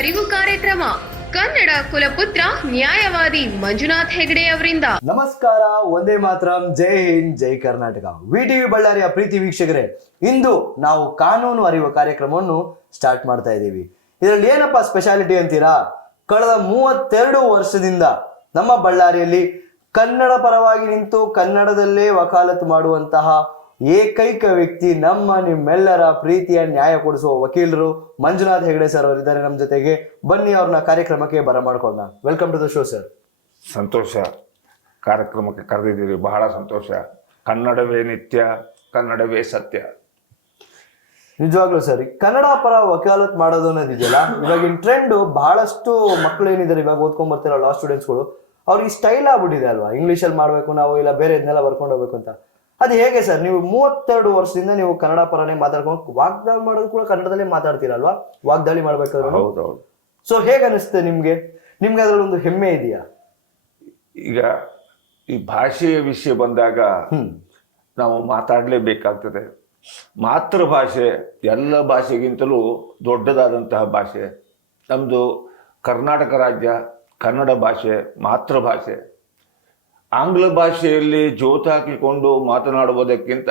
ಅರಿವು ಕಾರ್ಯಕ್ರಮ. ಕನ್ನಡ ಕುಲಪುತ್ರ ನ್ಯಾಯವಾದಿ ಮಂಜುನಾಥ್ ಹೆಗಡೆ ಅವರಿಂದ. ನಮಸ್ಕಾರ, ಒಂದೇ ಮಾತ್ರ, ಜೈ ಹಿಂದ್, ಜೈ ಕರ್ನಾಟಕ. ವಿಟಿವಿ ಬಳ್ಳಾರಿಯ ಪ್ರೀತಿ ವೀಕ್ಷಕರೇ, ಇಂದು ನಾವು ಕಾನೂನು ಅರಿವು ಕಾರ್ಯಕ್ರಮವನ್ನು ಸ್ಟಾರ್ಟ್ ಮಾಡ್ತಾ ಇದ್ದೀವಿ. ಇದರಲ್ಲಿ ಏನಪ್ಪಾ ಸ್ಪೆಷಾಲಿಟಿ ಅಂತೀರಾ? ಕಳೆದ ಮೂವತ್ತೆರಡು ವರ್ಷದಿಂದ ನಮ್ಮ ಬಳ್ಳಾರಿಯಲ್ಲಿ ಕನ್ನಡ ಪರವಾಗಿ ನಿಂತು ಕನ್ನಡದಲ್ಲೇ ವಕಾಲತ್ತು ಮಾಡುವಂತಹ ಏಕೈಕ ವ್ಯಕ್ತಿ ನಮ್ಮ ನಿಮ್ಮೆಲ್ಲರ ಪ್ರೀತಿಯ ನ್ಯಾಯ ಕೊಡಿಸುವ ವಕೀಲರು ಮಂಜುನಾಥ್ ಹೆಗಡೆ ಸರ್ ಅವರಿದ್ದಾರೆ ನಮ್ಮ ಜೊತೆಗೆ. ಬನ್ನಿ ಅವ್ರನ್ನ ಕಾರ್ಯಕ್ರಮಕ್ಕೆ ಬರಮಾಡ್ಕೊಳ್ಳೋಣ. Welcome to the show sir ಸಂತೋಷ. ಕಾರ್ಯಕ್ರಮಕ್ಕೆ ಕರೆದಿದ್ದೀರಿ. ಬಹಳ ಸಂತೋಷ. ಕನ್ನಡವೇ ನಿತ್ಯ ಕನ್ನಡವೇ ಸತ್ಯ. ನಿಜವಾಗ್ಲೂ ಸರಿ. ಕನ್ನಡ ಪರ ವಕಾಲತ್ ಮಾಡೋದು ಅನ್ನೋದಿದೆಯಲ್ಲ ಇವಾಗಿನ ಟ್ರೆಂಡ್ ಬಹಳಷ್ಟು ಮಕ್ಕಳು ಏನಿದ್ದಾರೆ ಇವಾಗ ಓದ್ಕೊಂಡ್ ಬರ್ತಿರೋ ಲಾ ಸ್ಟೂಡೆಂಟ್ಸ್ಗಳು ಅವ್ರಿಗೆ ಸ್ಟೈಲ್ ಆಗ್ಬಿಟ್ಟಿದೆ ಅಲ್ವಾ? ಇಂಗ್ಲೀಷಲ್ಲಿ ಮಾಡಬೇಕು ನಾವು ಇಲ್ಲ ಬೇರೆ ಇದನ್ನೆಲ್ಲ ಬರ್ಕೊಂಡು ಹೋಗ್ಬೇಕು ಅಂತ. ಅದು ಹೇಗೆ ಸರ್? ನೀವು ಮೂವತ್ತೆರಡು ವರ್ಷದಿಂದ ನೀವು ಕನ್ನಡ ಪರನೇ ಮಾತಾಡ್ಕೊಂಡು ವಾಗ್ದಾಳಿ ಮಾಡೋದು ಕೂಡ ಕನ್ನಡದಲ್ಲೇ ಮಾತಾಡ್ತೀರಲ್ವಾ? ವಾಗ್ದಾಳಿ ಮಾಡ್ಬೇಕಾದ್ರೆ? ಹೌದೌದು. ಸೊ ಹೇಗೆ ಅನಿಸುತ್ತೆ ನಿಮ್ಗೆ? ನಿಮ್ಗೆ ಅದ್ರಲ್ಲಿ ಒಂದು ಹೆಮ್ಮೆ ಇದೆಯಾ? ಈಗ ಈ ಭಾಷೆಯ ವಿಷಯ ಬಂದಾಗ ನಾವು ಮಾತಾಡಲೇಬೇಕಾಗ್ತದೆ. ಮಾತೃಭಾಷೆ ಎಲ್ಲ ಭಾಷೆಗಿಂತಲೂ ದೊಡ್ಡದಾದಂತಹ ಭಾಷೆ. ನಮ್ಮದು ಕರ್ನಾಟಕ ರಾಜ್ಯ ಕನ್ನಡ ಭಾಷೆ ಮಾತೃಭಾಷೆ. ಆಂಗ್ಲ ಭಾಷೆಯಲ್ಲಿ ಜೋತು ಹಾಕಿಕೊಂಡು ಮಾತನಾಡುವುದಕ್ಕಿಂತ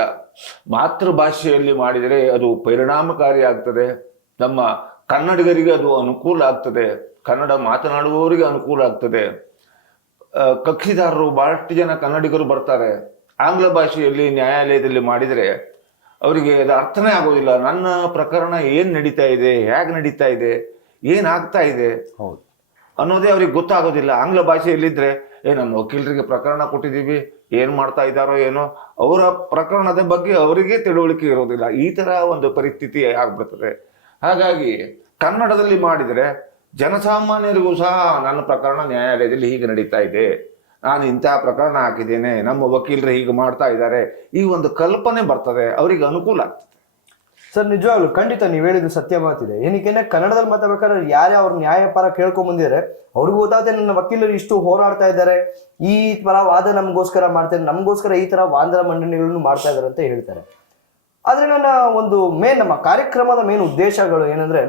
ಮಾತೃಭಾಷೆಯಲ್ಲಿ ಮಾಡಿದರೆ ಅದು ಪರಿಣಾಮಕಾರಿ ಆಗ್ತದೆ. ನಮ್ಮ ಕನ್ನಡಿಗರಿಗೆ ಅದು ಅನುಕೂಲ ಆಗ್ತದೆ. ಕನ್ನಡ ಮಾತನಾಡುವವರಿಗೆ ಅನುಕೂಲ ಆಗ್ತದೆ. ಕಕ್ಷಿದಾರರು, ಬಹಳಷ್ಟು ಜನ ಕನ್ನಡಿಗರು ಬರ್ತಾರೆ. ಆಂಗ್ಲ ಭಾಷೆಯಲ್ಲಿ ನ್ಯಾಯಾಲಯದಲ್ಲಿ ಮಾಡಿದರೆ ಅವರಿಗೆ ಅದು ಅರ್ಥನೇ ಆಗೋದಿಲ್ಲ. ನನ್ನ ಪ್ರಕರಣ ಏನು ನಡೀತಾ ಇದೆ? ಹೇಗೆ ನಡೀತಾ ಇದೆ? ಏನಾಗ್ತಾ ಇದೆ? ಹೌದು. ಅನ್ನೋದೇ ಅವ್ರಿಗೆ ಗೊತ್ತಾಗೋದಿಲ್ಲ. ಆಂಗ್ಲ ಭಾಷೆಯಲ್ಲಿದ್ದರೆ ಏ ನಮ್ಮ ವಕೀಲರಿಗೆ ಪ್ರಕರಣ ಕೊಟ್ಟಿದ್ದೀವಿ, ಏನು ಮಾಡ್ತಾ ಇದ್ದಾರೋ ಏನೋ, ಅವರ ಪ್ರಕರಣದ ಬಗ್ಗೆ ಅವರಿಗೆ ತಿಳುವಳಿಕೆ ಇರೋದಿಲ್ಲ. ಈ ಥರ ಒಂದು ಪರಿಸ್ಥಿತಿ ಆಗ್ಬಿಡ್ತದೆ. ಹಾಗಾಗಿ, ಕನ್ನಡದಲ್ಲಿ ಮಾಡಿದರೆ, ಜನಸಾಮಾನ್ಯರಿಗೂ ಸಹ ನನ್ನ ಪ್ರಕರಣ ನ್ಯಾಯಾಲಯದಲ್ಲಿ ಹೀಗೆ ನಡೀತಾ ಇದೆ. ನಾನು ಇಂಥ ಪ್ರಕರಣ ಹಾಕಿದ್ದೇನೆ, ನಮ್ಮ ವಕೀಲರು ಹೀಗೆ ಮಾಡ್ತಾ ಇದ್ದಾರೆ. ಈ ಒಂದು ಕಲ್ಪನೆ ಬರ್ತದೆ, ಅವರಿಗೆ ಅನುಕೂಲ ಆಗ್ತದೆ. ಸರ್, ನಿಜವಾಗ್ಲು, ಖಂಡಿತ ನೀವು ಹೇಳಿದ್ದು ಸತ್ಯ ಮಾತಿದೆ. ಏನಕ್ಕೆ ಕನ್ನಡದಲ್ಲಿ ಮಾತಾಡ್ಬೇಕಾದ್ರೆ ಯಾರೇ ಅವ್ರ ನ್ಯಾಯ ಪರ ಕೇಳ್ಕೊಂಡ್ ಬಂದಿದ್ದಾರೆ, ಅವ್ರಿಗೂ ಗೊತ್ತಾಗುತ್ತೆ ನನ್ನ ವಕೀಲರು ಇಷ್ಟು ಹೋರಾಡ್ತಾ ಇದ್ದಾರೆ, ಈ ತರ ವಾದ ನಮಗೋಸ್ಕರ ಮಾಡ್ತಾರೆ, ನಮಗೋಸ್ಕರ ಈ ತರ ವಾದ ಮಂಡನೆಗಳನ್ನು ಮಾಡ್ತಾ ಇದ್ದಾರೆ ಅಂತ ಹೇಳ್ತಾರೆ. ಆದ್ರೆ ನನ್ನ ಒಂದು ಮೇನ್ ನಮ್ಮ ಕಾರ್ಯಕ್ರಮದ ಮೇನ್ ಉದ್ದೇಶಗಳು ಏನಂದ್ರೆ,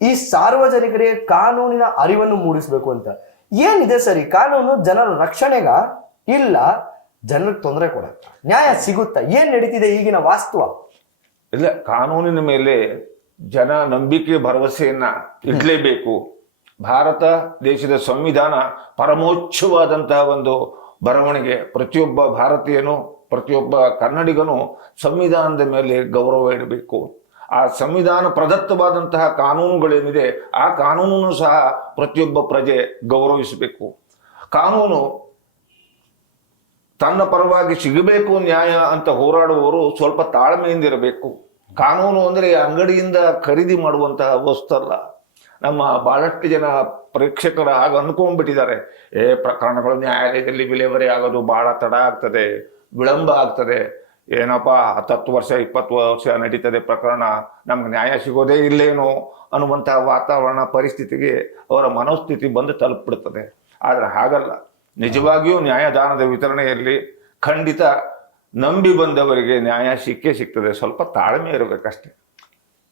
ಈ ಸಾರ್ವಜನಿಕರಿಗೆ ಕಾನೂನಿನ ಅರಿವನ್ನು ಮೂಡಿಸಬೇಕು ಅಂತ. ಏನಿದೆ ಸರಿ ಕಾನೂನು ಜನರ ರಕ್ಷಣೆಗ ಇಲ್ಲ, ಜನರಿಗೆ ತೊಂದರೆ ಕೊಡುತ್ತೆ. ನ್ಯಾಯ ಸಿಗುತ್ತಾ? ಏನ್ ನಡೀತಿದೆ ಈಗಿನ ವಾಸ್ತವ? ಇಲ್ಲ, ಕಾನೂನಿನ ಮೇಲೆ ಜನ ನಂಬಿಕೆ, ಭರವಸೆಯನ್ನ ಇಡಲೇಬೇಕು. ಭಾರತ ದೇಶದ ಸಂವಿಧಾನ ಪರಮೋಚ್ಛವಾದಂತಹ ಒಂದು ಬರವಣಿಗೆ. ಪ್ರತಿಯೊಬ್ಬ ಭಾರತೀಯನು, ಪ್ರತಿಯೊಬ್ಬ ಕನ್ನಡಿಗನು ಸಂವಿಧಾನದ ಮೇಲೆ ಗೌರವ ಇಡಬೇಕು. ಆ ಸಂವಿಧಾನ ಪ್ರದತ್ತವಾದಂತಹ ಕಾನೂನುಗಳೇನಿದೆ, ಆ ಕಾನೂನನ್ನು ಸಹ ಪ್ರತಿಯೊಬ್ಬ ಪ್ರಜೆ ಗೌರವಿಸಬೇಕು. ಕಾನೂನು ತನ್ನ ಪರವಾಗಿ ಸಿಗಬೇಕು ನ್ಯಾಯ ಅಂತ ಹೋರಾಡುವವರು ಸ್ವಲ್ಪ ತಾಳ್ಮೆಯಿಂದ ಇರಬೇಕು. ಕಾನೂನು ಅಂದರೆ ಅಂಗಡಿಯಿಂದ ಖರೀದಿ ಮಾಡುವಂತಹ ವಸ್ತು ಅಲ್ಲ ನಮ್ಮ ಬಹಳಷ್ಟು ಜನ ಪ್ರೇಕ್ಷಕರು ಹಾಗೆ ಅನ್ಕೊಂಡ್ಬಿಟ್ಟಿದ್ದಾರೆ ಏ, ಪ್ರಕರಣಗಳು ನ್ಯಾಯಾಲಯದಲ್ಲಿ ವಿಲೇವರಿ ಆಗೋದು ಭಾಳ ತಡ ಆಗ್ತದೆ, ವಿಳಂಬ ಆಗ್ತದೆ. ಏನಪ್ಪ, ಹತ್ತತ್ತು ವರ್ಷ, ಇಪ್ಪತ್ತು ವರ್ಷ ನಡೀತದೆ ಪ್ರಕರಣ, ನಮ್ಗೆ ನ್ಯಾಯ ಸಿಗೋದೇ ಇಲ್ಲೇನೋ ಅನ್ನುವಂತಹ ವಾತಾವರಣ ಪರಿಸ್ಥಿತಿಗೆ ಅವರ ಮನೋಸ್ಥಿತಿ ಬಂದು ತಲುಪಿಬಿಡ್ತದೆ. ಆದರೆ ಹಾಗಲ್ಲ. ನಿಜವಾಗಿಯೂ ನ್ಯಾಯದಾನದ ವಿತರಣೆಯಲ್ಲಿ ಖಂಡಿತ ನಂಬಿ ಬಂದವರಿಗೆ ನ್ಯಾಯ ಸಿಕ್ಕೇ ಸಿಗ್ತದೆ. ಸ್ವಲ್ಪ ತಾಳ್ಮೆ ಇರಬೇಕಷ್ಟೇ.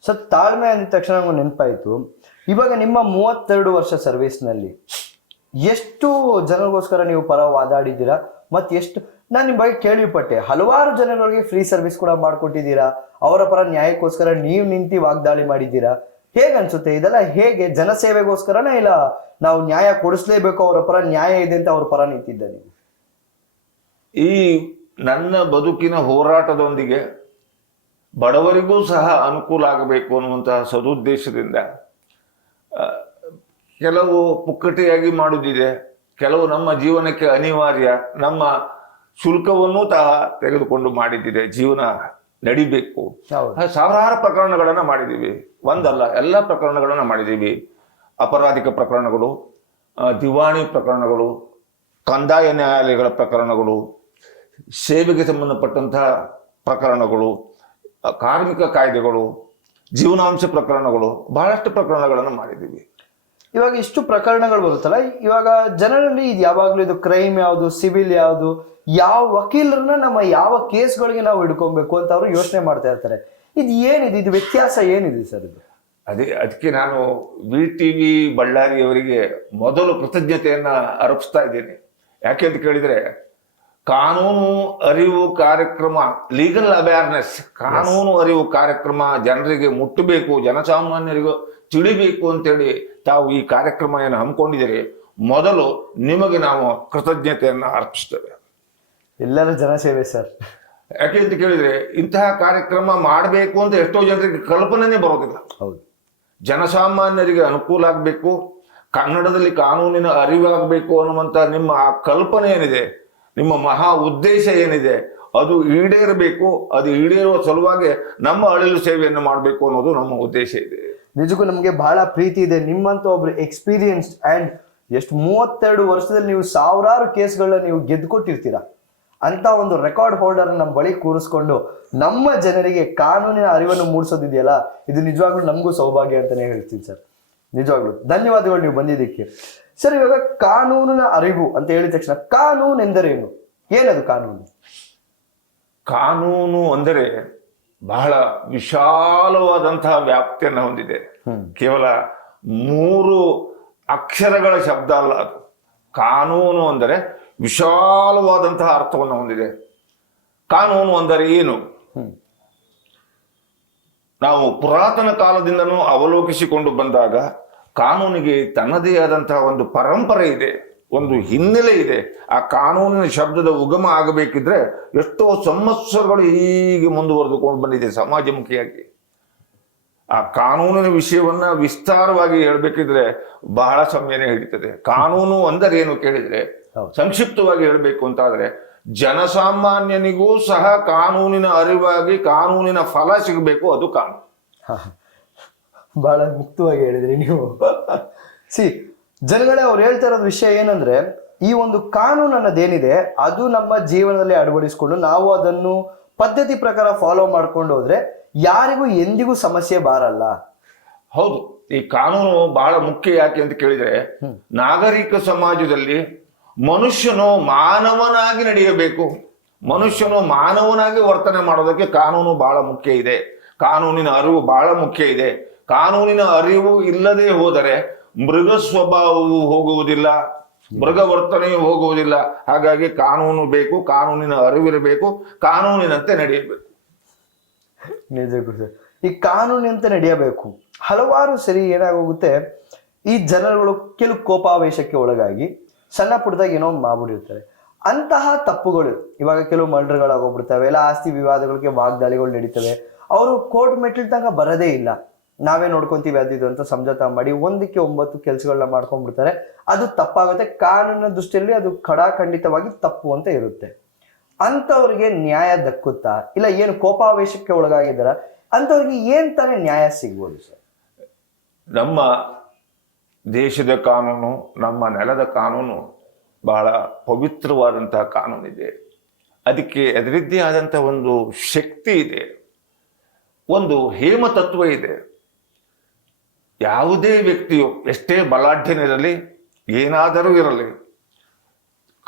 ಸರ್, ತಾಳ್ಮೆ ಅಂದ ತಕ್ಷಣ ನನಗೆ ನೆನಪಾಯಿತು. ಇವಾಗ ನಿಮ್ಮ ಮೂವತ್ತೆರಡು ವರ್ಷ ಸರ್ವಿಸ್ನಲ್ಲಿ ಎಷ್ಟು ಜನರಿಗೋಸ್ಕರ ನೀವು ಪರ ವಾದಾಡಿದ್ದೀರಾ? ಮತ್ತೆ ಎಷ್ಟು ನಾನು ನಿಮ್ಮ ಬಗ್ಗೆ ಕೇಳಿಪಟ್ಟೆ ಹಲವಾರು ಜನಗಳಿಗೆ ಫ್ರೀ ಸರ್ವಿಸ್ ಕೂಡ ಮಾಡಿಕೊಟ್ಟಿದ್ದೀರಾ. ಅವರ ಪರ ನ್ಯಾಯಕ್ಕೋಸ್ಕರ ನೀವು ನಿಂತು ವಾಗ್ದಾಳಿ ಮಾಡಿದ್ದೀರಾ. ಹೇಗೆ ಅನ್ಸುತ್ತೆ? ಇದೆಲ್ಲ ಹೇಗೆ ಜನಸೇವೆಗೋಸ್ಕರನೇ ಇಲ್ಲ, ನಾವು ನ್ಯಾಯ ಕೊಡಿಸ್ಲೇಬೇಕು ಅವರ ಪರ ನ್ಯಾಯ ಇದೆ ಅಂತ ಅವ್ರ ಪರ ನಿಂತಿದ್ದ ನೀವು? ಈ ನನ್ನ ಬದುಕಿನ ಹೋರಾಟದೊಂದಿಗೆ ಬಡವರಿಗೂ ಸಹ ಅನುಕೂಲ ಆಗಬೇಕು ಅನ್ನುವಂತಹ ಸದುದ್ದೇಶದಿಂದ ಕೆಲವು ಪುಕ್ಕಟೆಯಾಗಿ ಮಾಡುವುದಿದೆ ಕೆಲವು ನಮ್ಮ ಜೀವನಕ್ಕೆ ಅನಿವಾರ್ಯ. ನಮ್ಮ ಶುಲ್ಕವನ್ನೂ ಸಹ ತೆಗೆದುಕೊಂಡು ಮಾಡಿದ್ದಿದೆ ಜೀವನ. ನಡಿಬೇಕು. ಸಾವಿರಾರು ಪ್ರಕರಣಗಳನ್ನು ಮಾಡಿದೀವಿ. ಒಂದಲ್ಲ ಎಲ್ಲ ಪ್ರಕರಣಗಳನ್ನು ಮಾಡಿದೀವಿ. ಅಪರಾಧಿಕ ಪ್ರಕರಣಗಳು ದಿವಾಣಿ ಪ್ರಕರಣಗಳು ಕಂದಾಯ ನ್ಯಾಯಾಲಯಗಳ ಪ್ರಕರಣಗಳು ಸೇವೆಗೆ ಸಂಬಂಧಪಟ್ಟಂತಹ ಪ್ರಕರಣಗಳು ಕಾರ್ಮಿಕ ಕಾಯ್ದೆಗಳು ಜೀವನಾಂಶ ಪ್ರಕರಣಗಳು ಬಹಳಷ್ಟು ಪ್ರಕರಣಗಳನ್ನು ಮಾಡಿದ್ದೀವಿ ಇವಾಗ ಇಷ್ಟು ಪ್ರಕರಣಗಳು ಬರುತ್ತಲ್ಲ. ಇವಾಗ ಜನರಲ್ಲಿ ಇದು ಯಾವಾಗಲೂ ಇದು ಕ್ರೈಮ್ ಯಾವುದು ಸಿವಿಲ್ ಯಾವುದು ಯಾವ ವಕೀಲರನ್ನ ನಮ್ಮ ಯಾವ ಕೇಸ್ಗಳಿಗೆ ನಾವು ಹಿಡ್ಕೊಬೇಕು ಅಂತ ಅವರು ಯೋಚನೆ ಮಾಡ್ತಾ ಇರ್ತಾರೆ. ಇದು ಏನಿದೆ? ಇದು ವ್ಯತ್ಯಾಸ ಏನಿದೆ ಸರ್ ಇದು? ಅದೇ, ಅದಕ್ಕೆ ನಾನು ವಿ ಟಿ ವಿ ಬಳ್ಳಾರಿಯವರಿಗೆ ಮೊದಲು ಕೃತಜ್ಞತೆಯನ್ನು ಅರ್ಪಿಸ್ತಾ ಇದ್ದೇನೆ. ಯಾಕೆ ಅಂತ ಕೇಳಿದರೆ, ಕಾನೂನು ಅರಿವು ಕಾರ್ಯಕ್ರಮ ಲೀಗಲ್ ಅವೇರ್ನೆಸ್ ಕಾನೂನು ಅರಿವು ಕಾರ್ಯಕ್ರಮ ಜನರಿಗೆ ಮುಟ್ಟಬೇಕು, ಜನಸಾಮಾನ್ಯರಿಗೂ ತಿಳಿಬೇಕು ಅಂತೇಳಿ ತಾವು ಈ ಕಾರ್ಯಕ್ರಮ ಏನು ಹಮ್ಮಿಕೊಂಡಿದ್ದೀರಿ. ಮೊದಲು ನಿಮಗೆ ನಾವು ಕೃತಜ್ಞತೆಯನ್ನು ಅರ್ಪಿಸ್ತೇವೆ. ಎಲ್ಲರ ಜನಸೇವೆ ಸರ್ ಯಾಕೆ ಅಂತ ಕೇಳಿದ್ರೆ ಇಂತಹ ಕಾರ್ಯಕ್ರಮ ಮಾಡಬೇಕು ಅಂತ ಎಷ್ಟೋ ಜನರಿಗೆ ಕಲ್ಪನೆನೇ ಬರೋದಿಲ್ಲ. ಹೌದು. ಜನಸಾಮಾನ್ಯರಿಗೆ ಅನುಕೂಲ ಆಗಬೇಕು ಕನ್ನಡದಲ್ಲಿ ಕಾನೂನಿನ ಅರಿವಾಗಬೇಕು ಅನ್ನುವಂಥ ನಿಮ್ಮ ಆ ಕಲ್ಪನೆ ಏನಿದೆ ನಿಮ್ಮ ಮಹಾ ಉದ್ದೇಶ ಏನಿದೆ ಅದು ಈಡೇರಬೇಕು ಅದು ಈಡೇರುವ ಸಲುವಾಗಿ ನಮ್ಮ ಅಳಿಲು ಸೇವೆಯನ್ನು ಮಾಡಬೇಕು ಅನ್ನೋದು ನಮ್ಮ ಉದ್ದೇಶ ಇದೆ. ನಿಜಕ್ಕೂ ನಮಗೆ ಬಹಳ ಪ್ರೀತಿ ಇದೆ ನಿಮ್ಮಂತ ಒಬ್ರು ಎಕ್ಸ್ಪೀರಿಯನ್ಸ್ಡ್ ಅಂಡ್ ಎಷ್ಟು ಮೂವತ್ತೆರಡು ವರ್ಷದಲ್ಲಿ ನೀವು ಸಾವಿರಾರು ಕೇಸ್ಗಳನ್ನ ನೀವು ಗೆದ್ದುಕೊಟ್ಟಿರ್ತೀರಾ ಅಂತ ಒಂದು ರೆಕಾರ್ಡ್ ಹೋಲ್ಡರ್ ನಮ್ಮ ಬಳಿ ಕೂರಿಸ್ಕೊಂಡು ನಮ್ಮ ಜನರಿಗೆ ಕಾನೂನಿನ ಅರಿವನ್ನು ಮೂಡಿಸೋದಿದೆಯಲ್ಲ ಇದು ನಿಜವಾಗ್ಲೂ ನಮಗೂ ಸೌಭಾಗ್ಯ ಅಂತಾನೆ ಹೇಳ್ತೀನಿ ಸರ್. ನಿಜವಾಗ್ಲೂ. ಧನ್ಯವಾದಗಳು ನೀವು ಬಂದಿದ್ದಕ್ಕೆ. ಸರ್ ಇವಾಗ ಕಾನೂನಿನ ಅರಿವು ಅಂತ ಹೇಳಿದ ತಕ್ಷಣ ಕಾನೂನು ಎಂದರೇನು? ಏನದು ಕಾನೂನು? ಕಾನೂನು ಅಂದರೆ ಬಹಳ ವಿಶಾಲವಾದಂತಹ ವ್ಯಾಪ್ತಿಯನ್ನು ಹೊಂದಿದೆ. ಕೇವಲ ಮೂರು ಅಕ್ಷರಗಳ ಶಬ್ದ ಅಲ್ಲ ಅದು. ಕಾನೂನು ಅಂದರೆ ವಿಶಾಲವಾದಂತಹ ಅರ್ಥವನ್ನು ಹೊಂದಿದೆ. ಕಾನೂನು ಅಂದರೆ ಏನು? ನಾವು ಪುರಾತನ ಕಾಲದಿಂದನೂ ಅವಲೋಕಿಸಿಕೊಂಡು ಬಂದಾಗ ಕಾನೂನಿಗೆ ತನ್ನದೇ ಆದಂತಹ ಒಂದು ಪರಂಪರೆ ಇದೆ ಒಂದು ಹಿನ್ನೆಲೆ ಇದೆ. ಆ ಕಾನೂನಿನ ಶಬ್ದದ ಉಗಮ ಆಗಬೇಕಿದ್ರೆ ಎಷ್ಟೋ ಸಮಸ್ಯೆಗಳು ಹೀಗೆ ಮುಂದುವರೆದುಕೊಂಡು ಬಂದಿದೆ ಸಮಾಜಮುಖಿಯಾಗಿ. ಆ ಕಾನೂನಿನ ವಿಷಯವನ್ನ ವಿಸ್ತಾರವಾಗಿ ಹೇಳಬೇಕಿದ್ರೆ ಬಹಳ ಸಮಯನೇ ಹಿಡಿತದೆ. ಕಾನೂನು ಅಂದರೆ ಏನು ಕೇಳಿದ್ರೆ. ಸಂಕ್ಷಿಪ್ತವಾಗಿ ಹೇಳಬೇಕು ಅಂತಾದ್ರೆ ಜನಸಾಮಾನ್ಯನಿಗೂ ಸಹ ಕಾನೂನಿನ ಅರಿವಾಗಿ ಕಾನೂನಿನ ಫಲ ಸಿಗಬೇಕು ಅದು ಕಾನೂನು. ಬಹಳ ಮುಕ್ತವಾಗಿ ಹೇಳಿದ್ರಿ ನೀವು. ಸಿ ಜನಗಳೇ ಅವ್ರು ಹೇಳ್ತಾ ಇರೋದು ವಿಷಯ ಏನಂದ್ರೆ ಈ ಒಂದು ಕಾನೂನು ಅನ್ನೋದೇನಿದೆ ಅದು ನಮ್ಮ ಜೀವನದಲ್ಲಿ ಅಳವಡಿಸಿಕೊಂಡು ನಾವು ಅದನ್ನು ಪದ್ಧತಿ ಪ್ರಕಾರ ಫಾಲೋ ಮಾಡ್ಕೊಂಡು ಹೋದ್ರೆ ಯಾರಿಗೂ ಎಂದಿಗೂ ಸಮಸ್ಯೆ ಬಾರಲ್ಲ. ಹೌದು ಈ ಕಾನೂನು ಬಹಳ ಮುಖ್ಯ ಯಾಕೆ ಅಂತ ಕೇಳಿದ್ರೆ ನಾಗರಿಕ ಸಮಾಜದಲ್ಲಿ ಮನುಷ್ಯನು ಮಾನವನಾಗಿ ನಡೆಯಬೇಕು. ಮನುಷ್ಯನು ಮಾನವನಾಗಿ ವರ್ತನೆ ಮಾಡೋದಕ್ಕೆ ಕಾನೂನು ಬಹಳ ಮುಖ್ಯ ಇದೆ. ಕಾನೂನಿನ ಅರಿವು ಬಹಳ ಮುಖ್ಯ ಇದೆ. ಕಾನೂನಿನ ಅರಿವು ಇಲ್ಲದೆ ಹೋದರೆ ಮೃಗ ಸ್ವಭಾವವು ಹೋಗುವುದಿಲ್ಲ ಮೃಗ ವರ್ತನೆಯು ಹೋಗುವುದಿಲ್ಲ. ಹಾಗಾಗಿ ಕಾನೂನು ಬೇಕು ಕಾನೂನಿನ ಅರಿವಿರಬೇಕು ಕಾನೂನಿನಂತೆ ನಡೆಯಬೇಕು. ನಿಜಕ್ಕೂ ಸರ್. ಈ ಕಾನೂನಿನಂತೆ ನಡೆಯಬೇಕು. ಹಲವಾರು ಸರಿ ಏನಾಗೋಗುತ್ತೆ, ಈ ಜನರುಗಳು ಕೆಲವು ಕೋಪಾವೇಶಕ್ಕೆ ಒಳಗಾಗಿ ಸಣ್ಣ ಪುಟ್ಟದಾಗ ಏನೋ ಮಾಡ್ಬಿಟ್ಟಿರ್ತಾರೆ. ಅಂತಹ ತಪ್ಪುಗಳು, ಇವಾಗ ಕೆಲವು ಮರ್ಡರ್ಗಳಾಗೋಗ್ಬಿಡ್ತವೆ ಎಲ್ಲ ಆಸ್ತಿ ವಿವಾದಗಳಿಗೆ ವಾಗ್ದಾಳಿಗಳು ನಡೀತವೆ, ಅವರು ಕೋರ್ಟ್ ಮೆಟ್ಲ್ ತನಕ ಬರೋದೇ ಇಲ್ಲ. ನಾವೇ ನೋಡ್ಕೊಂತೀವಿ ಅದಿದು ಅಂತ ಸಮಜಾತ ಮಾಡಿ ಒಂದಕ್ಕೆ ಒಂಬತ್ತು ಕೆಲಸಗಳನ್ನ ಮಾಡ್ಕೊಂಡ್ಬಿಡ್ತಾರೆ. ಅದು ತಪ್ಪಾಗುತ್ತೆ. ಕಾನೂನಿನ ದೃಷ್ಟಿಯಲ್ಲಿ ಅದು ಖಡಾಖಂಡಿತವಾಗಿ ತಪ್ಪು ಅಂತ ಇರುತ್ತೆ. ಅಂಥವ್ರಿಗೆ ನ್ಯಾಯ ದಕ್ಕುತ್ತಾ? ಇಲ್ಲ ಏನು ಕೋಪಾವೇಶಕ್ಕೆ ಒಳಗಾಗಿದ್ದಾರ? ಅಂಥವ್ರಿಗೆ ಏನ್ ತಾನೇ ನ್ಯಾಯ ಸಿಗ್ಬೋದು ಸರ್? ನಮ್ಮ ದೇಶದ ಕಾನೂನು, ನಮ್ಮ ನೆಲದ ಕಾನೂನು ಬಹಳ ಪವಿತ್ರವಾದಂತಹ ಕಾನೂನಿದೆ. ಅದಕ್ಕೆ ಅದರದ್ದೇ ಆದಂತಹ ಒಂದು ಶಕ್ತಿ ಇದೆ. ಒಂದು ಹೇಮ ತತ್ವ ಇದೆ. ಯಾವುದೇ ವ್ಯಕ್ತಿಯು ಎಷ್ಟೇ ಬಲಾಢ್ಯನಿರಲಿ ಏನಾದರೂ ಇರಲಿ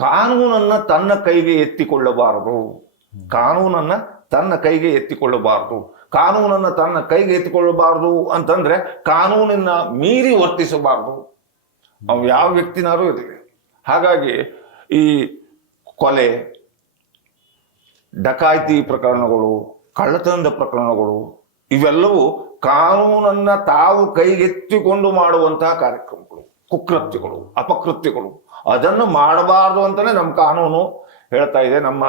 ಕಾನೂನನ್ನ ತನ್ನ ಕೈಗೆ ಎತ್ತಿಕೊಳ್ಳಬಾರದು. ಕಾನೂನನ್ನ ತನ್ನ ಕೈಗೆ ಎತ್ತಿಕೊಳ್ಳಬಾರದು. ಕಾನೂನನ್ನ ತನ್ನ ಕೈಗೆ ಎತ್ತಿಕೊಳ್ಳಬಾರದು ಅಂತಂದ್ರೆ ಕಾನೂನಿನ ಮೀರಿ ವರ್ತಿಸಬಾರದು. ಅವು ಯಾವ ವ್ಯಕ್ತಿನಾರು ಇರಲಿ. ಹಾಗಾಗಿ ಈ ಕೊಲೆ, ಡಕಾಯಿತಿ ಪ್ರಕರಣಗಳು, ಕಳ್ಳತನದ ಪ್ರಕರಣಗಳು, ಇವೆಲ್ಲವೂ ಕಾನೂನನ್ನ ತಾವು ಕೈಗೆತ್ತಿಕೊಂಡು ಮಾಡುವಂತಹ ಕಾರ್ಯಕ್ರಮಗಳು. ಕುಕೃತ್ಯಗಳು, ಅಪಕೃತ್ಯಗಳು. ಅದನ್ನು ಮಾಡಬಾರದು ಅಂತಲೇ ನಮ್ಮ ಕಾನೂನು ಹೇಳ್ತಾ ಇದೆ. ನಮ್ಮ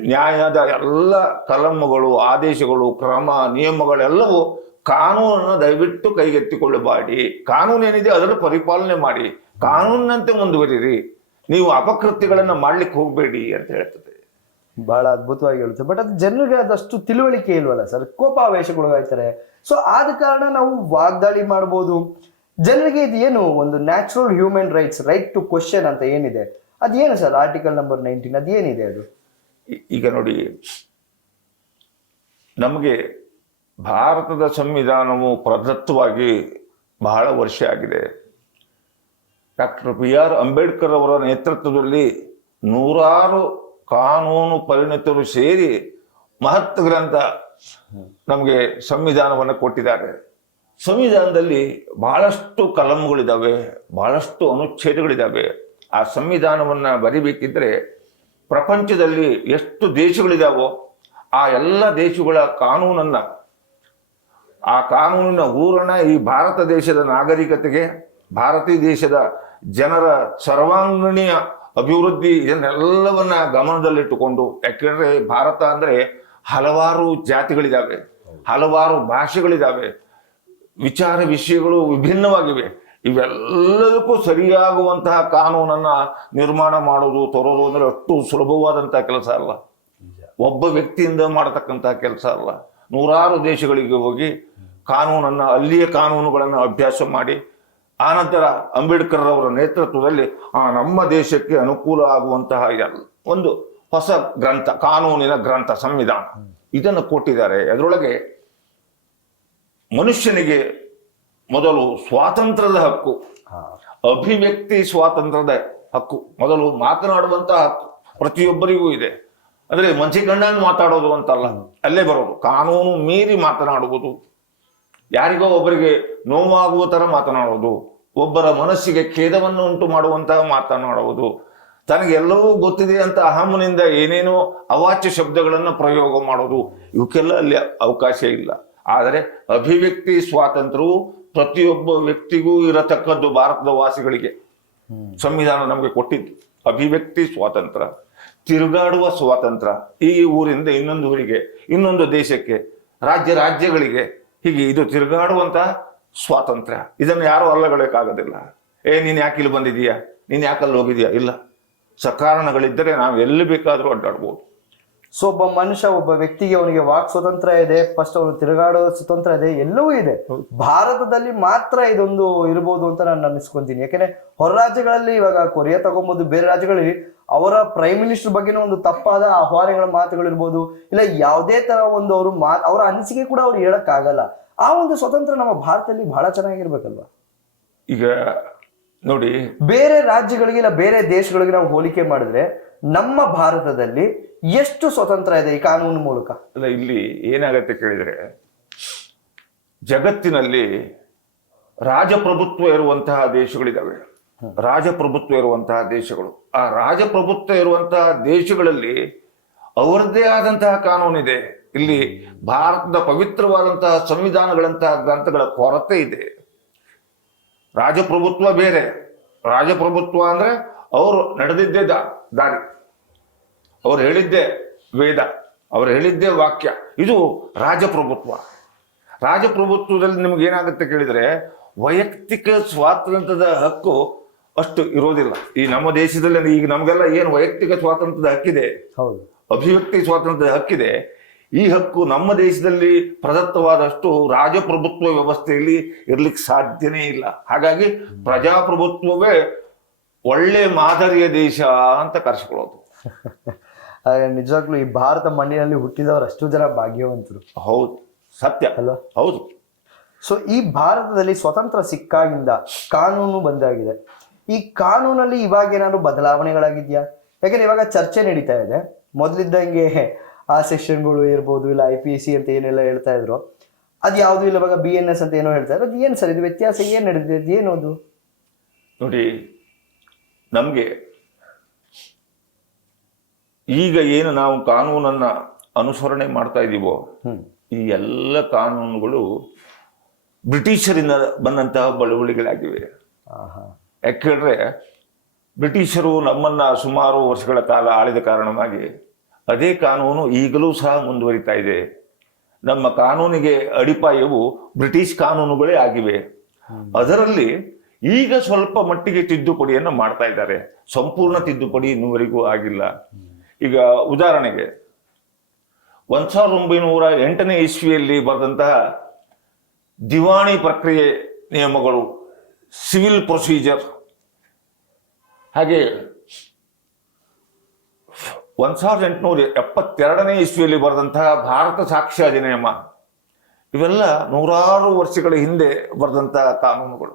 ನ್ಯಾಯದ ಎಲ್ಲ ಕಲಮುಗಳು ಆದೇಶಗಳು, ಕ್ರಮ, ನಿಯಮಗಳೆಲ್ಲವೂ ಕಾನೂನನ್ನು ದಯವಿಟ್ಟು ಕೈಗೆತ್ತಿಕೊಳ್ಳಬಾಡಿ. ಕಾನೂನು ಏನಿದೆ ಅದನ್ನು ಪರಿಪಾಲನೆ ಮಾಡಿ. ಕಾನೂನಿನಂತೆ ಮುಂದುವರಿರಿ. ನೀವು ಅಪಕೃತ್ಯಗಳನ್ನು ಮಾಡ್ಲಿಕ್ಕೆ ಹೋಗಬೇಡಿ ಅಂತ ಹೇಳ್ತದೆ. ಬಹಳ ಅದ್ಭುತವಾಗಿ ಹೇಳುತ್ತೆ. ಬಟ್ ಅದು ಜನರಿಗೆ ಅದಷ್ಟು ತಿಳುವಳಿಕೆ ಇಲ್ವಲ್ಲ ಸರ್? ಕೋಪಾವೇಶಕ್ಕೊಳಗಾಗ್ತಾರೆ. ಸೊ ಆದ ಕಾರಣ ನಾವು ವಾಗ್ದಾಳಿ ಮಾಡ್ಬೋದು. ಜನರಿಗೆ ಇದು ಏನು ಒಂದು natural human rights right to question ಅಂತ ಏನಿದೆ? ಅದೇನು ಸರ್? ಆರ್ಟಿಕಲ್ ನಂಬರ್ ನೈನ್ಟೀನ್ ಅದೇನಿದೆ ಅದು? ಈಗ ನೋಡಿ, ನಮಗೆ ಭಾರತದ ಸಂವಿಧಾನವು ಪ್ರದತ್ತವಾಗಿ ಬಹಳ ವರ್ಷ ಆಗಿದೆ. ಡಾಕ್ಟರ್ ಬಿ ಆರ್ ಅಂಬೇಡ್ಕರ್ ಅವರ ನೇತೃತ್ವದಲ್ಲಿ ನೂರಾರು ಕಾನೂನು ಪರಿಣಿತರು ಸೇರಿ ಮಹತ್ ಗ್ರಂಥ ನಮಗೆ ಸಂವಿಧಾನವನ್ನು ಕೊಟ್ಟಿದ್ದಾರೆ. ಸಂವಿಧಾನದಲ್ಲಿ ಬಹಳಷ್ಟು ಕಲಂಗಳಿದ್ದಾವೆ ಬಹಳಷ್ಟು ಅನುಚ್ಛೇದಗಳಿದ್ದಾವೆ ಆ ಸಂವಿಧಾನವನ್ನು ಬರಿಬೇಕಿದ್ರೆ ಪ್ರಪಂಚದಲ್ಲಿ ಎಷ್ಟು ದೇಶಗಳಿದ್ದಾವೋ ಆ ಎಲ್ಲ ದೇಶಗಳ ಕಾನೂನನ್ನ, ಆ ಕಾನೂನಿನ ಹೂರಣ ಈ ಭಾರತ ದೇಶದ ನಾಗರಿಕತೆಗೆ ಭಾರತೀಯ ದೇಶದ ಜನರ ಸರ್ವಾಂಗೀಣ ಅಭಿವೃದ್ಧಿ ಇದನ್ನೆಲ್ಲವನ್ನ ಗಮನದಲ್ಲಿಟ್ಟುಕೊಂಡು, ಯಾಕೆಂದ್ರೆ ಭಾರತ ಅಂದರೆ ಹಲವಾರು ಜಾತಿಗಳಿದ್ದಾವೆ ಹಲವಾರು ಭಾಷೆಗಳಿದಾವೆ. ವಿಚಾರ ವಿಷಯಗಳು ವಿಭಿನ್ನವಾಗಿವೆ. ಇವೆಲ್ಲದಕ್ಕೂ ಸರಿಯಾಗುವಂತಹ ಕಾನೂನನ್ನ ನಿರ್ಮಾಣ ಮಾಡೋದು, ತರೋದು ಅಂದ್ರೆ ಅಷ್ಟು ಸುಲಭವಾದಂತಹ ಕೆಲಸ ಅಲ್ಲ. ಒಬ್ಬ ವ್ಯಕ್ತಿಯಿಂದ ಮಾಡತಕ್ಕಂತಹ ಕೆಲಸ ಅಲ್ಲ. ನೂರಾರು ದೇಶಗಳಿಗೆ ಹೋಗಿ ಕಾನೂನನ್ನ, ಅಲ್ಲಿಯ ಕಾನೂನುಗಳನ್ನು ಅಭ್ಯಾಸ ಮಾಡಿ, ಆನಂತರ ಅಂಬೇಡ್ಕರ್ ಅವರ ನೇತೃತ್ವದಲ್ಲಿ ಆ ನಮ್ಮ ದೇಶಕ್ಕೆ ಅನುಕೂಲ ಆಗುವಂತಹ ಒಂದು ಹೊಸ ಗ್ರಂಥ, ಕಾನೂನಿನ ಗ್ರಂಥ, ಸಂವಿಧಾನ ಇದನ್ನು ಕೊಟ್ಟಿದ್ದಾರೆ. ಅದರೊಳಗೆ ಮನುಷ್ಯನಿಗೆ ಮೊದಲು ಸ್ವಾತಂತ್ರ್ಯದ ಹಕ್ಕು ಅಭಿವ್ಯಕ್ತಿ ಸ್ವಾತಂತ್ರ್ಯದ ಹಕ್ಕು ಮೊದಲು ಮಾತನಾಡುವಂತಹ ಹಕ್ಕು ಪ್ರತಿಯೊಬ್ಬರಿಗೂ ಇದೆ. ಅಂದ್ರೆ ಮಂಚಿಗಂಡಂಗ್ ಮಾತಾಡೋದು ಅಂತಲ್ಲ ಅಲ್ಲೇ ಬರೋದು. ಕಾನೂನು ಮೀರಿ ಮಾತನಾಡುವುದು. ಯಾರಿಗೋ ಒಬ್ಬರಿಗೆ ನೋವಾಗುವ ತರ ಮಾತನಾಡುವುದು. ಒಬ್ಬರ ಮನಸ್ಸಿಗೆ ಖೇದವನ್ನು ಉಂಟು ಮಾಡುವಂತಹ ಮಾತನಾಡುವುದು. ತನಗೆಲ್ಲವೂ ಗೊತ್ತಿದೆ ಅಂತ ಅಹಮನಿಂದ ಏನೇನೋ ಅವಾಚ್ಯ ಶಬ್ದಗಳನ್ನು ಪ್ರಯೋಗ ಮಾಡೋದು ಇವಕ್ಕೆಲ್ಲ ಅಲ್ಲಿ ಅವಕಾಶ ಇಲ್ಲ. ಆದರೆ ಅಭಿವ್ಯಕ್ತಿ ಸ್ವಾತಂತ್ರ್ಯವು ಪ್ರತಿಯೊಬ್ಬ ವ್ಯಕ್ತಿಗೂ ಇರತಕ್ಕದ್ದು ಭಾರತದ ವಾಸಿಗಳಿಗೆ ಸಂವಿಧಾನ ನಮಗೆ ಕೊಟ್ಟಿದ್ದು. ಅಭಿವ್ಯಕ್ತಿ ಸ್ವಾತಂತ್ರ್ಯ, ತಿರುಗಾಡುವ ಸ್ವಾತಂತ್ರ್ಯ ಈ ಊರಿಂದ ಇನ್ನೊಂದು ಊರಿಗೆ, ಇನ್ನೊಂದು ದೇಶಕ್ಕೆ, ರಾಜ್ಯ ರಾಜ್ಯಗಳಿಗೆ ಹೀಗೆ ಇದು ತಿರುಗಾಡುವಂತಹ ಸ್ವಾತಂತ್ರ್ಯ. ಇದನ್ನು ಯಾರು ಅಲ್ಲಗಳಕ್ಕಾಗೋದಿಲ್ಲ ಏ, ನೀನು ಯಾಕೆ ಇಲ್ಲಿ ಬಂದಿದೀಯಾ ನೀನು ಯಾಕಲ್ಲಿ ಹೋಗಿದೀಯಾ ಇಲ್ಲ. ಸಕಾರಣಗಳಿದ್ದರೆ ನಾವು ಎಲ್ಲಿ ಬೇಕಾದರೂ ಅಡ್ಡಾಡ್ಬೋದು. ಸೊ ಒಬ್ಬ ಮನುಷ್ಯ ಒಬ್ಬ ವ್ಯಕ್ತಿಗೆ ಅವನಿಗೆ ವಾಕ್ ಸ್ವಾತಂತ್ರ್ಯ ಇದೆ ಫಸ್ಟ್ ಅವನು ತಿರುಗಾಡೋ ಸ್ವತಂತ್ರ ಇದೆ ಎಲ್ಲವೂ ಇದೆ. ಭಾರತದಲ್ಲಿ ಮಾತ್ರ ಇದೊಂದು ಇರಬಹುದು ಅಂತ ನಾನು ಅನ್ನಿಸ್ಕೊಂತೀನಿ. ಯಾಕೆಂದ್ರೆ ಹೊರ ರಾಜ್ಯಗಳಲ್ಲಿ ಇವಾಗ ಕೊರಿಯಾ ತಗೊಂಬೋದು ಬೇರೆ ರಾಜ್ಯಗಳಲ್ಲಿ ಅವರ ಪ್ರೈಮ್ ಮಿನಿಸ್ಟರ್ ಬಗ್ಗೆನೂ ಒಂದು ತಪ್ಪಾದ ಆಹ್ವಾನಗಳ ಮಾತುಗಳಿರ್ಬೋದು ಇಲ್ಲ ಯಾವುದೇ ತರ ಒಂದು ಅವರು ಮಾತ್ ಅವರ ಅನಿಸಿಕೆ ಕೂಡ ಅವ್ರು ಹೇಳಕ್ ಆಗಲ್ಲ ಆ ಒಂದು ಸ್ವತಂತ್ರ ನಮ್ಮ ಭಾರತದಲ್ಲಿ ಬಹಳ ಚೆನ್ನಾಗಿರ್ಬೇಕಲ್ವಾ? ಈಗ ನೋಡಿ ಬೇರೆ ರಾಜ್ಯಗಳಿಗೆ ಇಲ್ಲ ಬೇರೆ ದೇಶಗಳಿಗೆ ನಾವು ಹೋಲಿಕೆ ಮಾಡಿದ್ರೆ ನಮ್ಮ ಭಾರತದಲ್ಲಿ ಎಷ್ಟು ಸ್ವತಂತ್ರ ಇದೆ ಈ ಕಾನೂನು ಮೂಲಕ? ಅಲ್ಲ, ಇಲ್ಲಿ ಏನಾಗತ್ತೆ ಕೇಳಿದ್ರೆ, ಜಗತ್ತಿನಲ್ಲಿ ರಾಜಪ್ರಭುತ್ವ ಇರುವಂತಹ ದೇಶಗಳಿದ್ದಾವೆ ರಾಜಪ್ರಭುತ್ವ ಇರುವಂತಹ ದೇಶಗಳು. ಆ ರಾಜಪ್ರಭುತ್ವ ಇರುವಂತಹ ದೇಶಗಳಲ್ಲಿ ಅವರದ್ದೇ ಆದಂತಹ ಕಾನೂನಿದೆ ಇಲ್ಲಿ ಭಾರತದ ಪವಿತ್ರವಾದಂತಹ ಸಂವಿಧಾನಗಳಂತಹ ಗ್ರಂಥಗಳ ಕೊರತೆ ಇದೆ. ರಾಜಪ್ರಭುತ್ವ ಬೇರೆ. ರಾಜಪ್ರಭುತ್ವ ಅಂದ್ರೆ ಅವರು ನಡೆದಿದ್ದೇ ದಾರಿ. ಅವ್ರು ಹೇಳಿದ್ದೆ ವೇದ ಅವ್ರು ಹೇಳಿದ್ದೇ ವಾಕ್ಯ. ಇದು ರಾಜಪ್ರಭುತ್ವ. ರಾಜಪ್ರಭುತ್ವದಲ್ಲಿ ನಿಮ್ಗೆ ಏನಾಗುತ್ತೆ ಕೇಳಿದ್ರೆ ವೈಯಕ್ತಿಕ ಸ್ವಾತಂತ್ರ್ಯದ ಹಕ್ಕು ಅಷ್ಟು ಇರೋದಿಲ್ಲ. ಈ ನಮ್ಮ ದೇಶದಲ್ಲಿ ಈಗ ನಮಗೆಲ್ಲ ಏನು ವೈಯಕ್ತಿಕ ಸ್ವಾತಂತ್ರ್ಯದ ಹಕ್ಕಿದೆ? ಹೌದು. ಅಭಿವ್ಯಕ್ತಿ ಸ್ವಾತಂತ್ರ್ಯದ ಹಕ್ಕಿದೆ. ಈ ಹಕ್ಕು ನಮ್ಮ ದೇಶದಲ್ಲಿ ಪ್ರದತ್ತವಾದಷ್ಟು ರಾಜಪ್ರಭುತ್ವ ವ್ಯವಸ್ಥೆಯಲ್ಲಿ ಇರ್ಲಿಕ್ಕೆ ಸಾಧ್ಯನೇ ಇಲ್ಲ. ಹಾಗಾಗಿ ಪ್ರಜಾಪ್ರಭುತ್ವವೇ ಒಳ್ಳೆ ಮಾದರಿಯ ದೇಶ ಅಂತ ಕರೆಸಿಕೊಳ್ಳೋದು. ನಿಜವಾಗ್ಲೂ ಈ ಭಾರತ ಮಣ್ಣಿನಲ್ಲಿ ಹುಟ್ಟಿದವರು ಅಷ್ಟು ಜನ ಭಾಗ್ಯವಂತರು. ಹೌದು ಸತ್ಯ. ಅಲ್ಲ ಹೌದು. ಸೊ ಈ ಭಾರತದಲ್ಲಿ ಸ್ವತಂತ್ರ ಸಿಕ್ಕಾಗಿಂದ ಕಾನೂನು ಬಂದಾಗಿದೆ ಈ ಕಾನೂನಲ್ಲಿ ಇವಾಗ ಏನಾದ್ರು ಬದಲಾವಣೆಗಳಾಗಿದ್ಯಾ? ಯಾಕಂದ್ರೆ ಇವಾಗ ಚರ್ಚೆ ನಡೀತಾ ಇದೆ. ಮೊದಲಿದ್ದಂಗೆ ಆ ಸೆಕ್ಷನ್ಗಳು ಇರ್ಬೋದು ಇಲ್ಲ ಐ ಪಿ ಎಸ್ ಸಿ ಅಂತ ಏನೆಲ್ಲ ಹೇಳ್ತಾ ಇದ್ರು. ಅದು ಯಾವುದು ಇಲ್ಲ ಇವಾಗ ಬಿ ಎನ್ ಎಸ್ ಅಂತ ಏನೋ ಹೇಳ್ತಾ ಇದ್ರು. ಅದು ಏನು ಸರ್ ಇದು ವ್ಯತ್ಯಾಸ ಏನು ನಡೆದಿದೆ? ಅದು ಏನು ಅದು? ನೋಡಿ ನಮಗೆ ಈಗ ಏನು ನಾವು ಕಾನೂನನ್ನ ಅನುಸರಣೆ ಮಾಡ್ತಾ ಇದ್ದೀವೋ ಈ ಎಲ್ಲ ಕಾನೂನುಗಳು ಬ್ರಿಟಿಷರಿಂದ ಬಂದಂತಹ ಬಳುವಳಿಗಳಾಗಿವೆ. ಯಾಕೆಂದ್ರೆ ಬ್ರಿಟಿಷರು ನಮ್ಮನ್ನ ಸುಮಾರು ವರ್ಷಗಳ ಕಾಲ ಆಳಿದ ಕಾರಣವಾಗಿ ಅದೇ ಕಾನೂನು ಈಗಲೂ ಸಹ ಮುಂದುವರಿತಾ ಇದೆ. ನಮ್ಮ ಕಾನೂನಿಗೆ ಅಡಿಪಾಯವು ಬ್ರಿಟಿಷ್ ಕಾನೂನುಗಳೇ ಆಗಿವೆ. ಅದರಲ್ಲಿ ಈಗ ಸ್ವಲ್ಪ ಮಟ್ಟಿಗೆ ತಿದ್ದುಪಡಿಯನ್ನು ಮಾಡ್ತಾ ಇದ್ದಾರೆ. ಸಂಪೂರ್ಣ ತಿದ್ದುಪಡಿ ಇನ್ನುವರೆಗೂ ಆಗಿಲ್ಲ. ಈಗ ಉದಾಹರಣೆಗೆ ಒಂದು ಸಾವಿರದ ಒಂಬೈನೂರ ಎಂಟನೇ ಇಸ್ವಿಯಲ್ಲಿ ಬರೆದಂತಹ ದಿವಾಣಿ ಪ್ರಕ್ರಿಯೆ ನಿಯಮಗಳು, ಸಿವಿಲ್ ಪ್ರೊಸೀಜರ್. ಹಾಗೆ ಒಂದು ಸಾವಿರದ ಎಂಟುನೂರ ಎಪ್ಪತ್ತೆರಡನೇ ಇಸ್ವಿಯಲ್ಲಿ ಬರೆದಂತಹ ಭಾರತ ಸಾಕ್ಷ್ಯ ಅಧಿನಿಯಮ, ಇವೆಲ್ಲ ನೂರಾರು ವರ್ಷಗಳ ಹಿಂದೆ ಬರೆದಂತಹ ಕಾನೂನುಗಳು.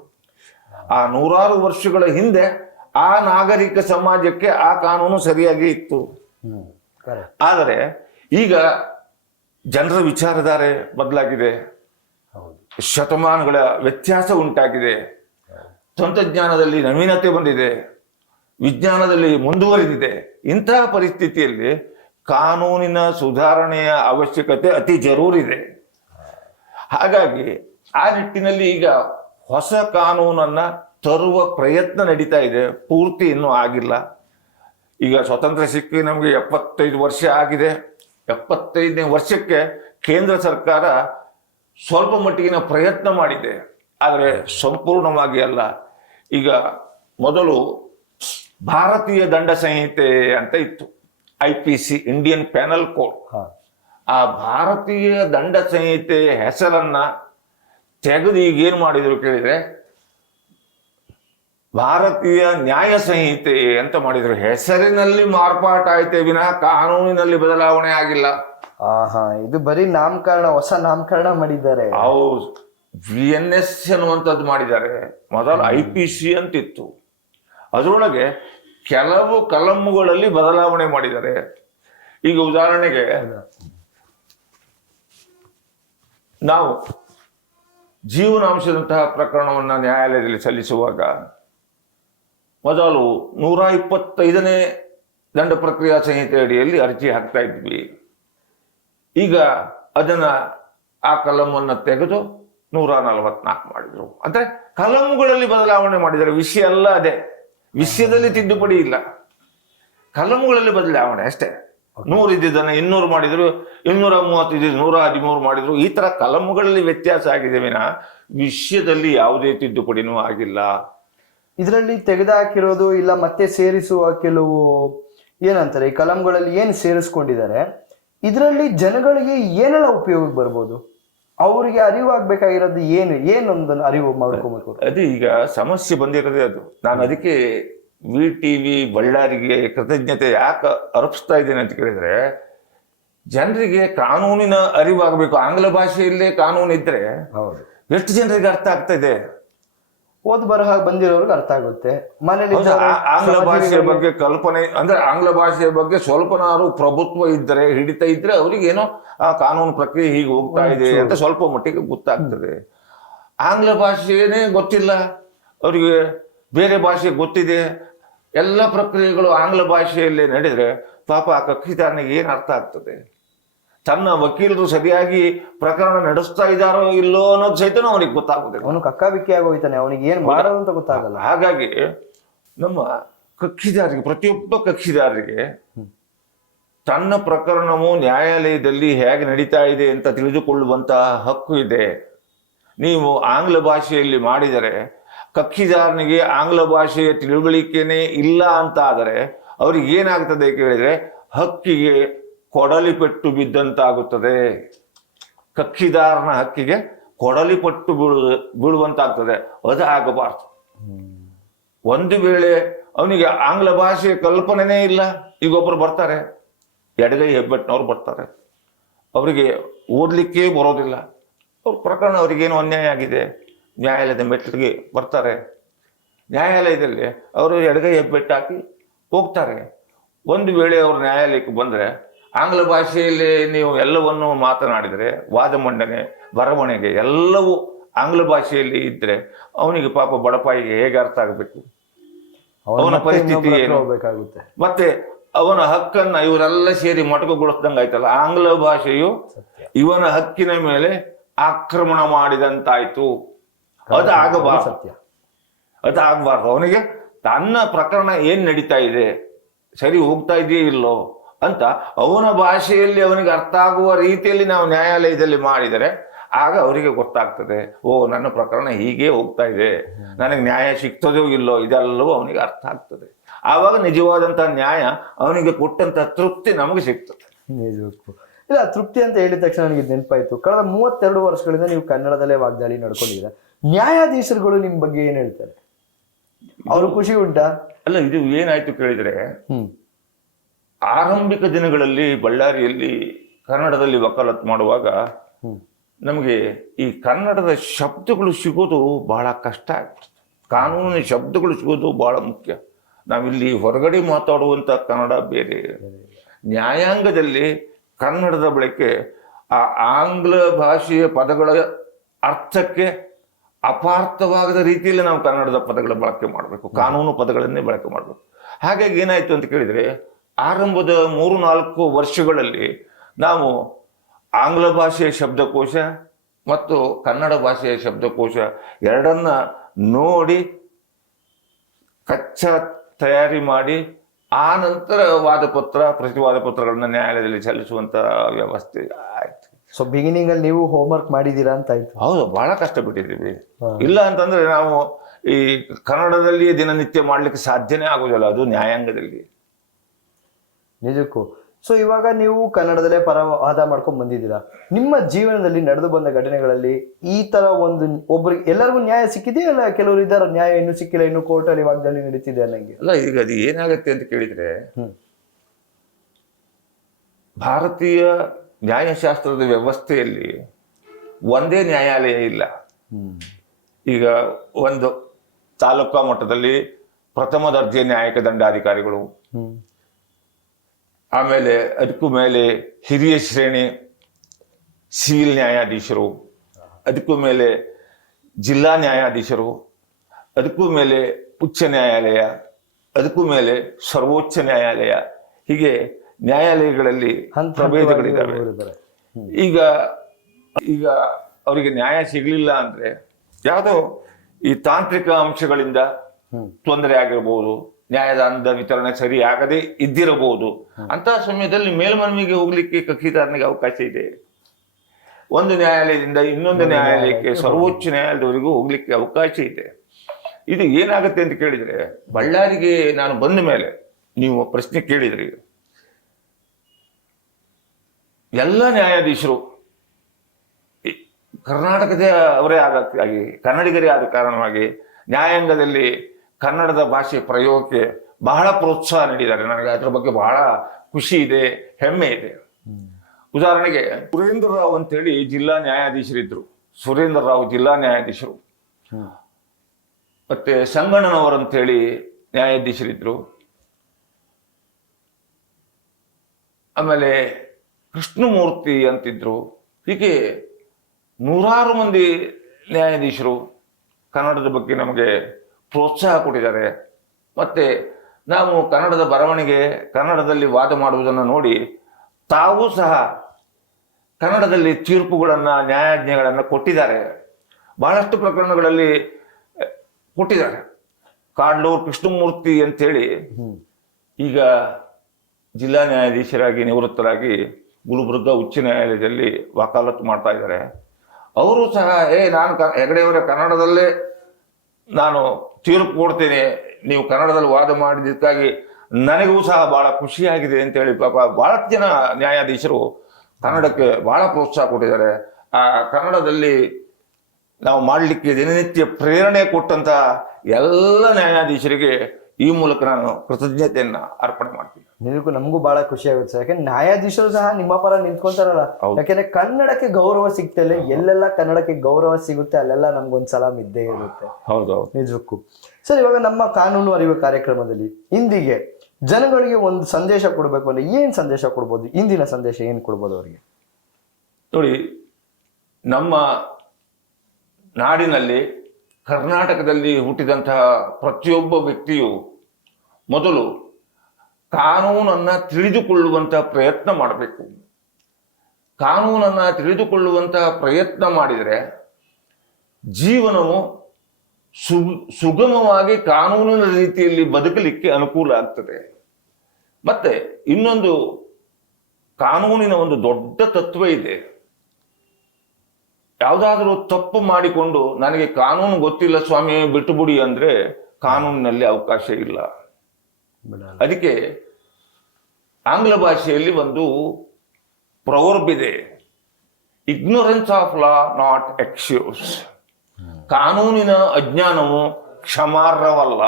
ಆ ನೂರಾರು ವರ್ಷಗಳ ಹಿಂದೆ ಆ ನಾಗರಿಕ ಸಮಾಜಕ್ಕೆ ಆ ಕಾನೂನು ಸರಿಯಾಗಿ ಇತ್ತು. ಆದರೆ ಈಗ ಜನರ ವಿಚಾರಧಾರೆ ಬದಲಾಗಿದೆ. ಶತಮಾನಗಳ ವ್ಯತ್ಯಾಸ ಉಂಟಾಗಿದೆ. ತಂತ್ರಜ್ಞಾನದಲ್ಲಿ ನವೀನತೆ ಬಂದಿದೆ. ವಿಜ್ಞಾನದಲ್ಲಿ ಮುಂದುವರಿದಿದೆ. ಇಂತಹ ಪರಿಸ್ಥಿತಿಯಲ್ಲಿ ಕಾನೂನಿನ ಸುಧಾರಣೆಯ ಅವಶ್ಯಕತೆ ಅತಿ ಜರೂರಿದೆ. ಹಾಗಾಗಿ ಆ ನಿಟ್ಟಿನಲ್ಲಿ ಈಗ ಹೊಸ ಕಾನೂನನ್ನ ತರುವ ಪ್ರಯತ್ನ ನಡೀತಾ ಇದೆ. ಪೂರ್ತಿ ಇನ್ನೂ ಆಗಿಲ್ಲ. ಈಗ ಸ್ವಾತಂತ್ರ್ಯ ಸಿಕ್ಕಿ ನಮಗೆ ಎಪ್ಪತ್ತೈದು ವರ್ಷ ಆಗಿದೆ. ಎಪ್ಪತ್ತೈದನೇ ವರ್ಷಕ್ಕೆ ಕೇಂದ್ರ ಸರ್ಕಾರ ಸ್ವಲ್ಪ ಮಟ್ಟಿಗಿನ ಪ್ರಯತ್ನ ಮಾಡಿದೆ. ಆದರೆ ಸಂಪೂರ್ಣವಾಗಿ ಅಲ್ಲ. ಈಗ ಮೊದಲು ಭಾರತೀಯ ದಂಡ ಸಂಹಿತೆ ಅಂತ ಇತ್ತು. I P C Indian penal code. ಆ ಭಾರತೀಯ ದಂಡ ಸಂಹಿತೆ ಹೆಸರನ್ನ ತೆಗೆದು ಈಗ ಏನು ಮಾಡಿದ್ರು ಕೇಳಿದ್ರೆ ಭಾರತೀಯ ನ್ಯಾಯ ಸಂಹಿತೆ ಅಂತ ಮಾಡಿದ್ರು? ಹೆಸರಿನಲ್ಲಿ ಮಾರ್ಪಾಟ ಆಯ್ತೇ ವಿನಃ ಕಾನೂನಿನಲ್ಲಿ ಬದಲಾವಣೆ ಆಗಿಲ್ಲ. ಆಹಾ ಇದು ಬರೀ ನಾಮಕರಣ ಹೊಸ ನಾಮಕರಣ ಮಾಡಿದ್ದಾರೆ. ಹೌದು ವಿ ಎನ್ ಎಸ್ ಅನ್ನುವಂಥದ್ದು ಮಾಡಿದ್ದಾರೆ. ಮೊದಲು ಐ ಪಿ ಸಿ ಅಂತಿತ್ತು. ಅದರೊಳಗೆ ಕೆಲವು ಕಲಮುಗಳಲ್ಲಿ ಬದಲಾವಣೆ ಮಾಡಿದ್ದಾರೆ. ಈಗ ಉದಾಹರಣೆಗೆ ನಾವು ಜೀವನಾಂಶದಂತಹ ಪ್ರಕರಣವನ್ನು ನ್ಯಾಯಾಲಯದಲ್ಲಿ ಸಲ್ಲಿಸುವಾಗ ಮೊದಲು ನೂರ ಇಪ್ಪತ್ತೈದನೇ ದಂಡ ಪ್ರಕ್ರಿಯಾ ಸಂಹಿತೆ ಅಡಿಯಲ್ಲಿ ಅರ್ಜಿ ಹಾಕ್ತಾ ಇದ್ವಿ. ಈಗ ಅದನ್ನ ಆ ಕಲಮನ್ನು ತೆಗೆದು ನೂರ ನಲವತ್ನಾಲ್ಕು ಮಾಡಿದ್ರು. ಅಂದ್ರೆ ಕಲಂಗಳಲ್ಲಿ ಬದಲಾವಣೆ ಮಾಡಿದರೆ ವಿಷಯ ಅಲ್ಲ ಅದೇ. ವಿಷಯದಲ್ಲಿ ತಿದ್ದುಪಡಿ ಇಲ್ಲ. ಕಲಂಗಳಲ್ಲಿ ಬದಲಾವಣೆ ಅಷ್ಟೇ. ನೂರು ಇದ್ದಿದ್ದನ್ನು ಇನ್ನೂರು ಮಾಡಿದ್ರು, ಇನ್ನೂರ ಮೂವತ್ತು ನೂರ ಹದಿಮೂರು ಮಾಡಿದ್ರು. ಈ ತರ ಕಲಂಗಳಲ್ಲಿ ವ್ಯತ್ಯಾಸ ಆಗಿದೆ ವಿನ. ವಿಷಯದಲ್ಲಿ ಯಾವುದೇ ತಿದ್ದುಪಡಿನೂ ಆಗಿಲ್ಲ. ಇದರಲ್ಲಿ ತೆಗೆದುಹಾಕಿರೋದು ಇಲ್ಲ ಮತ್ತೆ ಸೇರಿಸುವ ಕೆಲವು ಏನಂತಾರೆ ಈ ಕಲಂಗಳಲ್ಲಿ ಏನು ಸೇರಿಸ್ಕೊಂಡಿದ್ದಾರೆ ಇದರಲ್ಲಿ ಜನಗಳಿಗೆ ಏನೆಲ್ಲ ಉಪಯೋಗಕ್ಕೆ ಬರ್ಬೋದು? ಅವರಿಗೆ ಅರಿವಾಗಬೇಕಾಗಿರೋದು ಏನು ಏನೊಂದು ಅರಿವು ಮಾಡ್ಕೊಬೇಕು? ಅದು ಈಗ ಸಮಸ್ಯೆ ಬಂದಿರೋದೇ ಅದು. ನಾನು ಅದಕ್ಕೆ ವಿ ಟಿ ವಿ ಬಳ್ಳಾರಿಗೆ ಕೃತಜ್ಞತೆ ಯಾಕೆ ಅರ್ಪಿಸ್ತಾ ಇದ್ದೇನೆ ಅಂತ ಕೇಳಿದ್ರೆ ಜನರಿಗೆ ಕಾನೂನಿನ ಅರಿವಾಗಬೇಕು. ಆಂಗ್ಲ ಭಾಷೆಯಲ್ಲೇ ಕಾನೂನು ಇದ್ರೆ ಹೌದು. ಎಷ್ಟು ಜನರಿಗೆ ಅರ್ಥ ಆಗ್ತಾ ಇದೆ? ಓದ್ ಬರಹ ಬಂದಿರೋರ್ಗೆ ಅರ್ಥ ಆಗುತ್ತೆ. ಮನೇಲಿ ಆಂಗ್ಲ ಭಾಷೆಯ ಬಗ್ಗೆ ಕಲ್ಪನೆ ಅಂದ್ರೆ ಆಂಗ್ಲ ಭಾಷೆಯ ಬಗ್ಗೆ ಸ್ವಲ್ಪನಾರು ಪ್ರಭುತ್ವ ಇದ್ದರೆ ಹಿಡಿತ ಇದ್ರೆ ಅವರಿಗೇನೋ ಆ ಕಾನೂನು ಪ್ರಕ್ರಿಯೆ ಹೀಗೆ ಹೋಗ್ತಾ ಇದೆ ಅಂತ ಸ್ವಲ್ಪ ಮಟ್ಟಿಗೆ ಗೊತ್ತಾಗ್ತದೆ. ಆಂಗ್ಲ ಭಾಷೆನೇ ಗೊತ್ತಿಲ್ಲ. ಅವರಿಗೆ ಬೇರೆ ಭಾಷೆ ಗೊತ್ತಿದೆ. ಎಲ್ಲ ಪ್ರಕ್ರಿಯೆಗಳು ಆಂಗ್ಲ ಭಾಷೆಯಲ್ಲೇ ನಡೆದ್ರೆ ಪಾಪ ಆ ಕಕ್ಷಿದಾರನಿಗೆ ಏನು ಅರ್ಥ ಆಗ್ತದೆ? ತನ್ನ ವಕೀಲರು ಸರಿಯಾಗಿ ಪ್ರಕರಣ ನಡೆಸ್ತಾ ಇದ್ದಾರೋ ಇಲ್ಲೋ ಅನ್ನೋದು ಸಹಿತ ಅವನಿಗೆ ಗೊತ್ತಾಗೋದಿಲ್ಲ. ಅವನು ಕಕ್ಕಾಬಿಕ್ಕಿ ಆಗೋಯ್ತಾನೆ ಅವನಿಗೆ ಏನು ಮಾಡೋದು ಅಂತ ಗೊತ್ತಾಗಲ್ಲ. ಹಾಗಾಗಿ ನಮ್ಮ ಕಕ್ಷಿದಾರರಿಗೆ ಪ್ರತಿಯೊಬ್ಬ ಕಕ್ಷಿದಾರರಿಗೆ ತನ್ನ ಪ್ರಕರಣವು ನ್ಯಾಯಾಲಯದಲ್ಲಿ ಹೇಗೆ ನಡೀತಾ ಇದೆ ಅಂತ ತಿಳಿದುಕೊಳ್ಳುವಂತಹ ಹಕ್ಕು ಇದೆ. ನೀವು ಆಂಗ್ಲ ಭಾಷೆಯಲ್ಲಿ ಮಾಡಿದರೆ ಕಕ್ಷಿದಾರನಿಗೆ ಆಂಗ್ಲ ಭಾಷೆಯ ತಿಳುವಳಿಕೆನೇ ಇಲ್ಲ ಅಂತ ಆದರೆ ಅವ್ರಿಗೆ ಏನಾಗ್ತದೆ ಕೇಳಿದ್ರೆ ಹಕ್ಕಿಗೆ ಕೊಡಲಿ ಪೆಟ್ಟು ಬಿದ್ದಂತಾಗುತ್ತದೆ. ಕಕ್ಷಿದಾರನ ಹಕ್ಕಿಗೆ ಕೊಡಲಿ ಪಟ್ಟು ಬೀಳು, ಬೀಳುವಂತಾಗ್ತದೆ. ಅದು ಆಗಬಾರ್ದು. ಒಂದು ವೇಳೆ ಅವನಿಗೆ ಆಂಗ್ಲ ಭಾಷೆಯ ಕಲ್ಪನೆನೇ ಇಲ್ಲ, ಈಗ ಒಬ್ಬರು ಬರ್ತಾರೆ. ಎಡಗೈ ಹೆಬ್ಬೆಟ್ಟಿನವ್ರು ಬರ್ತಾರೆ. ಅವರಿಗೆ ಓದಲಿಕ್ಕೆ ಬರೋದಿಲ್ಲ. ಅವ್ರ ಪ್ರಕರಣ ಅವರಿಗೇನು ಅನ್ಯಾಯ ಆಗಿದೆ? ನ್ಯಾಯಾಲಯದ ಮೆಟ್ಟಿಗೆ ಬರ್ತಾರೆ. ನ್ಯಾಯಾಲಯದಲ್ಲಿ ಅವರು ಎಡಗೈ ಹೆಬ್ಬೆಟ್ಟು ಹಾಕಿ ಹೋಗ್ತಾರೆ. ಒಂದು ವೇಳೆ ಅವರು ನ್ಯಾಯಾಲಯಕ್ಕೆ ಬಂದರೆ ಆಂಗ್ಲ ಭಾಷೆಯಲ್ಲಿ ನೀವು ಎಲ್ಲವನ್ನು ಮಾತನಾಡಿದರೆ ವಾದ ಮಂಡನೆ ಬರವಣಿಗೆ ಎಲ್ಲವೂ ಆಂಗ್ಲ ಭಾಷೆಯಲ್ಲಿ ಇದ್ದರೆ ಅವನಿಗೆ ಪಾಪ ಬಡಪಾಯಿಗೆ ಹೇಗೆ ಅರ್ಥ ಆಗಬೇಕು? ಅವನ ಪರಿಸ್ಥಿತಿ ಏನು? ಮತ್ತೆ ಅವನ ಹಕ್ಕನ್ನ ಇವರೆಲ್ಲ ಸೇರಿ ಮೊಟಕುಗೊಳಿಸ್ದಂಗೆ ಆಯ್ತಲ್ಲ ಆಂಗ್ಲ ಭಾಷೆಯು ಇವನ ಹಕ್ಕಿನ ಮೇಲೆ ಆಕ್ರಮಣ ಮಾಡಿದಂತಾಯ್ತು. ಅದು ಆಗಬಾರ್ದು. ಸತ್ಯ. ಅದು ಆಗಬಾರ್ದು. ಅವನಿಗೆ ತನ್ನ ಪ್ರಕರಣ ಏನ್ ನಡೀತಾ ಇದೆ? ಸರಿ ಹೋಗ್ತಾ ಇದೆಯೇ ಇಲ್ಲೋ ಅಂತ ಅವನ ಭಾಷೆಯಲ್ಲಿ ಅವನಿಗೆ ಅರ್ಥ ಆಗುವ ರೀತಿಯಲ್ಲಿ ನಾವು ನ್ಯಾಯಾಲಯದಲ್ಲಿ ಮಾಡಿದರೆ ಆಗ ಅವರಿಗೆ ಗೊತ್ತಾಗ್ತದೆ ಓ ನನ್ನ ಪ್ರಕರಣ ಹೀಗೆ ಹೋಗ್ತಾ ಇದೆ. ನನಗೆ ನ್ಯಾಯ ಸಿಗ್ತದೋ ಇಲ್ಲೋ ಇದೆಲ್ಲವೂ ಅವನಿಗೆ ಅರ್ಥ ಆಗ್ತದೆ. ಆವಾಗ ನಿಜವಾದಂತಹ ನ್ಯಾಯ ಅವನಿಗೆ ಕೊಟ್ಟಂತ ತೃಪ್ತಿ ನಮಗೆ ಸಿಗ್ತದೆ. ನಿಜಕ್ಕೂ. ಇಲ್ಲ ತೃಪ್ತಿ ಅಂತ ಹೇಳಿದ ತಕ್ಷಣ ನನಗೆ ನೆನಪಾಯ್ತು. ಕಳೆದ ಮೂವತ್ತೆರಡು ವರ್ಷಗಳಿಂದ ನೀವು ಕನ್ನಡದಲ್ಲೇ ವಾಗ್ದಾಳಿ ನಡ್ಕೊಂಡಿದ್ದೀರಾ? ನ್ಯಾಯಾಧೀಶರುಗಳು ನಿಮ್ ಬಗ್ಗೆ ಏನ್ ಹೇಳ್ತಾರೆ? ಅವರು ಖುಷಿ ಉಂಟಾ? ಅಲ್ಲ ಇದು ಏನಾಯ್ತು ಕೇಳಿದ್ರೆ ಹ್ಮ್. ಆರಂಭಿಕ ದಿನಗಳಲ್ಲಿ ಬಳ್ಳಾರಿಯಲ್ಲಿ ಕನ್ನಡದಲ್ಲಿ ವಕಾಲತ್ ಮಾಡುವಾಗ ನಮಗೆ ಈ ಕನ್ನಡದ ಶಬ್ದಗಳು ಸಿಗೋದು ಬಹಳ ಕಷ್ಟ ಆಗ್ತದೆ ಕಾನೂನಿನ ಶಬ್ದಗಳು ಸಿಗೋದು ಬಹಳ ಮುಖ್ಯ. ನಾವಿಲ್ಲಿ ಹೊರಗಡೆ ಮಾತಾಡುವಂಥ ಕನ್ನಡ ಬೇರೆ. ನ್ಯಾಯಾಂಗದಲ್ಲಿ ಕನ್ನಡದ ಬಳಕೆ ಆ ಆಂಗ್ಲ ಭಾಷೆಯ ಪದಗಳ ಅರ್ಥಕ್ಕೆ ಅಪಾರ್ಥವಾಗದ ರೀತಿಯಲ್ಲಿ ನಾವು ಕನ್ನಡದ ಪದಗಳ ಬಳಕೆ ಮಾಡಬೇಕು. ಕಾನೂನು ಪದಗಳನ್ನೇ ಬಳಕೆ ಮಾಡಬೇಕು. ಹಾಗಾಗಿ ಏನಾಯಿತು ಅಂತ ಕೇಳಿದ್ರೆ ಆರಂಭದ ಮೂರು ನಾಲ್ಕು ವರ್ಷಗಳಲ್ಲಿ ನಾವು ಆಂಗ್ಲ ಭಾಷೆಯ ಶಬ್ದಕೋಶ ಮತ್ತು ಕನ್ನಡ ಭಾಷೆಯ ಶಬ್ದಕೋಶ ಎರಡನ್ನ ನೋಡಿ ಕಚ್ಚಾ ತಯಾರಿ ಮಾಡಿ ಆ ನಂತರ ವಾದಪತ್ರ ಪ್ರತಿವಾದ ಪತ್ರಗಳನ್ನ ನ್ಯಾಯಾಲಯದಲ್ಲಿ ಸಲ್ಲಿಸುವಂತ ವ್ಯವಸ್ಥೆ ಆಯ್ತು. ಸೊ ಬಿಗಿನಿಂಗ್ ಅಲ್ಲಿ ನೀವು ಹೋಮ್ವರ್ಕ್ ಮಾಡಿದೀರಾ ಅಂತ ಆಯ್ತು. ಹೌದು ಬಹಳ ಕಷ್ಟ ಬಿಟ್ಟಿದ್ದೀವಿ ಇಲ್ಲ ಅಂತಂದ್ರೆ ನಾವು ಈ ಕನ್ನಡದಲ್ಲಿ ದಿನನಿತ್ಯ ಮಾಡ್ಲಿಕ್ಕೆ ಸಾಧ್ಯನೇ ಆಗೋದಿಲ್ಲ ಅದು ನ್ಯಾಯಾಂಗದಲ್ಲಿ. ನಿಜಕ್ಕೂ. ಸೊ ಇವಾಗ ನೀವು ಕನ್ನಡದಲ್ಲೇ ಪರವಾದ ಮಾಡ್ಕೊಂಡು ಬಂದಿದ್ದೀರಾ. ನಿಮ್ಮ ಜೀವನದಲ್ಲಿ ನಡೆದು ಬಂದ ಘಟನೆಗಳಲ್ಲಿ ಈ ತರ ಒಂದು ಒಬ್ಬರಿಗೆ ಎಲ್ಲರಿಗೂ ನ್ಯಾಯ ಸಿಕ್ಕಿದೆಯಾ? ಅಲ್ಲ ಕೆಲವರು ಇದ್ದಾರೆ ನ್ಯಾಯ ಇನ್ನೂ ಸಿಕ್ಕಿಲ್ಲ ಇನ್ನು ಕೋರ್ಟಲ್ಲಿ ವಾಗ್ದಾಳಿ ನಡೀತಿದೆ ಅನ್ನಂಗೆ? ಅಲ್ಲ ಈಗ ಅದು ಏನಾಗುತ್ತೆ ಅಂತ ಕೇಳಿದ್ರೆ. ಭಾರತೀಯ ನ್ಯಾಯಶಾಸ್ತ್ರದ ವ್ಯವಸ್ಥೆಯಲ್ಲಿ ಒಂದೇ ನ್ಯಾಯಾಲಯ ಇಲ್ಲ. ಈಗ ಒಂದು ತಾಲೂಕಾ ಮಟ್ಟದಲ್ಲಿ ಪ್ರಥಮ ದರ್ಜೆ ನ್ಯಾಯಿಕ ದಂಡಾಧಿಕಾರಿಗಳು ಆಮೇಲೆ ಅದಕ್ಕೂ ಮೇಲೆ ಹಿರಿಯ ಶ್ರೇಣಿ ಸಿವಿಲ್ ನ್ಯಾಯಾಧೀಶರು ಅದಕ್ಕೂ ಮೇಲೆ ಜಿಲ್ಲಾ ನ್ಯಾಯಾಧೀಶರು ಅದಕ್ಕೂ ಮೇಲೆ ಉಚ್ಚ ನ್ಯಾಯಾಲಯ ಅದಕ್ಕೂ ಮೇಲೆ ಸರ್ವೋಚ್ಚ ನ್ಯಾಯಾಲಯ ಹೀಗೆ ನ್ಯಾಯಾಲಯಗಳಲ್ಲಿ ಪ್ರಭೇದಗಳಿದ್ದಾವೆ. ಈಗ ಈಗ ಅವರಿಗೆ ನ್ಯಾಯ ಸಿಗಲಿಲ್ಲ ಅಂದ್ರೆ ಯಾವುದೋ ಈ ತಾಂತ್ರಿಕ ಅಂಶಗಳಿಂದ. ತೊಂದರೆ ಆಗಿರಬಹುದು ನ್ಯಾಯದಾನದ ವಿತರಣೆ ಸರಿ ಆಗದೆ ಇದ್ದಿರಬಹುದು. ಅಂತಹ ಸಮಯದಲ್ಲಿ ಮೇಲ್ಮನವಿಗೆ ಹೋಗ್ಲಿಕ್ಕೆ ಕಕ್ಷಿದಾರನಿಗೆ ಅವಕಾಶ ಇದೆ. ಒಂದು ನ್ಯಾಯಾಲಯದಿಂದ ಇನ್ನೊಂದು ನ್ಯಾಯಾಲಯಕ್ಕೆ ಸರ್ವೋಚ್ಚ ನ್ಯಾಯಾಲಯದವರೆಗೂ ಹೋಗ್ಲಿಕ್ಕೆ ಅವಕಾಶ ಇದೆ. ಇದು ಏನಾಗುತ್ತೆ ಅಂತ ಕೇಳಿದ್ರೆ ಬಳ್ಳಾರಿಗೆ ನಾನು ಬಂದ ಮೇಲೆ ನೀವು ಪ್ರಶ್ನೆ ಕೇಳಿದ್ರಿ. ಎಲ್ಲ ನ್ಯಾಯಾಧೀಶರು ಕರ್ನಾಟಕದ ಅವರೇ ಆದ ಕನ್ನಡಿಗರೇ ಆದ ಕಾರಣವಾಗಿ ನ್ಯಾಯಾಂಗದಲ್ಲಿ ಕನ್ನಡದ ಭಾಷೆ ಪ್ರಯೋಗಕ್ಕೆ ಬಹಳ ಪ್ರೋತ್ಸಾಹ ನೀಡಿದ್ದಾರೆ. ನನಗೆ ಅದರ ಬಗ್ಗೆ ಬಹಳ ಖುಷಿ ಇದೆ ಹೆಮ್ಮೆ ಇದೆ. ಉದಾಹರಣೆಗೆ ಸುರೇಂದ್ರ ರಾವ್ ಅಂತೇಳಿ ಜಿಲ್ಲಾ ನ್ಯಾಯಾಧೀಶರಿದ್ರು. ಸುರೇಂದ್ರ ರಾವ್ ಜಿಲ್ಲಾ ನ್ಯಾಯಾಧೀಶರು. ಮತ್ತೆ ಸಂಗಣ್ಣನವರಂತೇಳಿ ನ್ಯಾಯಾಧೀಶರಿದ್ರು. ಆಮೇಲೆ ಕೃಷ್ಣಮೂರ್ತಿ ಅಂತಿದ್ರು. ಹೀಗೆ ನೂರಾರು ಮಂದಿ ನ್ಯಾಯಾಧೀಶರು ಕನ್ನಡದ ಬಗ್ಗೆ ನಮಗೆ ಪ್ರೋತ್ಸಾಹ ಕೊಟ್ಟಿದ್ದಾರೆ ಮತ್ತು ನಾವು ಕನ್ನಡದ ಬರವಣಿಗೆ ಕನ್ನಡದಲ್ಲಿ ವಾದ ಮಾಡುವುದನ್ನು ನೋಡಿ ತಾವೂ ಸಹ ಕನ್ನಡದಲ್ಲಿ ತೀರ್ಪುಗಳನ್ನು ನ್ಯಾಯಾಜ್ಞೆಗಳನ್ನು ಕೊಟ್ಟಿದ್ದಾರೆ. ಬಹಳಷ್ಟು ಪ್ರಕರಣಗಳಲ್ಲಿ ಕೊಟ್ಟಿದ್ದಾರೆ. ಕಾಡ್ಲೂರು ಕೃಷ್ಣಮೂರ್ತಿ ಅಂತೇಳಿ ಈಗ ಜಿಲ್ಲಾ ನ್ಯಾಯಾಧೀಶರಾಗಿ ನಿವೃತ್ತರಾಗಿ ಗುಲ್ಬರ್ಗ ಉಚ್ಚ ನ್ಯಾಯಾಲಯದಲ್ಲಿ ವಕಾಲತ್ತು ಮಾಡ್ತಾ ಇದ್ದಾರೆ. ಅವರು ಸಹ ಏ ನಾನು ಕ ಹೆಗಡೆಯವರ ಕನ್ನಡದಲ್ಲೇ ನಾನು ತೀರ್ಪು ಕೊಡ್ತೇನೆ, ನೀವು ಕನ್ನಡದಲ್ಲಿ ವಾದ ಮಾಡಿದ್ದಕ್ಕಾಗಿ ನನಗೂ ಸಹ ಬಹಳ ಖುಷಿಯಾಗಿದೆ ಅಂತ ಹೇಳಿ ಪಾಪ ಬಹಳ ಜನ ನ್ಯಾಯಾಧೀಶರು ಕನ್ನಡಕ್ಕೆ ಬಹಳ ಪ್ರೋತ್ಸಾಹ ಕೊಟ್ಟಿದ್ದಾರೆ. ಆ, ಕನ್ನಡದಲ್ಲಿ ನಾವು ಮಾಡಲಿಕ್ಕೆ ದಿನನಿತ್ಯ ಪ್ರೇರಣೆ ಕೊಟ್ಟಂತ ಎಲ್ಲ ನ್ಯಾಯಾಧೀಶರಿಗೆ ಈ ಮೂಲಕ ನಾನು ಕೃತಜ್ಞತೆಯನ್ನ ಅರ್ಪಣೆ ಮಾಡ್ತೀನಿ. ನಿಮಗೂ ನಮಗೂ ಬಹಳ ಖುಷಿ ಆಗುತ್ತೆ. ಸರ್ ಯಾಕಂದ್ರೆ ನ್ಯಾಯಾಧೀಶರು ಸಹ ನಿಮ್ಮ ಪರ ನಿಂತ್ಕೊಂತಾರಲ್ಲ. ಯಾಕಂದ್ರೆ ಕನ್ನಡಕ್ಕೆ ಗೌರವ ಸಿಗ್ತಲ್ಲ ಎಲ್ಲೆಲ್ಲ ಕನ್ನಡಕ್ಕೆ ಗೌರವ ಸಿಗುತ್ತೆ ಅಲ್ಲೆಲ್ಲ ನಮ್ಗೊಂದ್ ಸಲಾಮ್ ಇದ್ದೇ ಇರುತ್ತೆ. ಹೌದೌದು ನಿಜಕ್ಕೂ. ಸರ್ ಇವಾಗ ನಮ್ಮ ಕಾನೂನು ಅರಿವು ಕಾರ್ಯಕ್ರಮದಲ್ಲಿ ಇಂದಿಗೆ ಜನಗಳಿಗೆ ಒಂದು ಸಂದೇಶ ಕೊಡಬೇಕು ಅಂದ್ರೆ ಏನ್ ಸಂದೇಶ ಕೊಡ್ಬೋದು? ಇಂದಿನ ಸಂದೇಶ ಏನ್ ಕೊಡ್ಬೋದು ಅವರಿಗೆ? ನೋಡಿ ನಮ್ಮ ನಾಡಿನಲ್ಲಿ ಕರ್ನಾಟಕದಲ್ಲಿ ಹುಟ್ಟಿದಂತಹ ಪ್ರತಿಯೊಬ್ಬ ವ್ಯಕ್ತಿಯು ಮೊದಲು ಕಾನೂನನ್ನು ತಿಳಿದುಕೊಳ್ಳುವಂತಹ ಪ್ರಯತ್ನ ಮಾಡಬೇಕು. ಕಾನೂನನ್ನು ತಿಳಿದುಕೊಳ್ಳುವಂತಹ ಪ್ರಯತ್ನ ಮಾಡಿದರೆ ಜೀವನವು ಸುಗಮವಾಗಿ ಕಾನೂನಿನ ರೀತಿಯಲ್ಲಿ ಬದುಕಲಿಕ್ಕೆ ಅನುಕೂಲ ಆಗ್ತದೆ. ಮತ್ತೆ ಇನ್ನೊಂದು ಕಾನೂನಿನ ಒಂದು ದೊಡ್ಡ ತತ್ವ ಇದೆ. ಯಾವುದಾದ್ರೂ ತಪ್ಪು ಮಾಡಿಕೊಂಡು ನನಗೆ ಕಾನೂನು ಗೊತ್ತಿಲ್ಲ ಸ್ವಾಮಿ ಬಿಟ್ಟುಬಿಡಿ ಅಂದ್ರೆ ಕಾನೂನಿನಲ್ಲಿ ಅವಕಾಶ ಇಲ್ಲ. ಅದಕ್ಕೆ ಆಂಗ್ಲ ಭಾಷೆಯಲ್ಲಿ ಒಂದು ಪ್ರವರ್ಬ್ ಇದೆ. Ignorance of law not excuse ಕಾನೂನಿನ ಅಜ್ಞಾನವು ಕ್ಷಮಾರ್ಹವಲ್ಲ.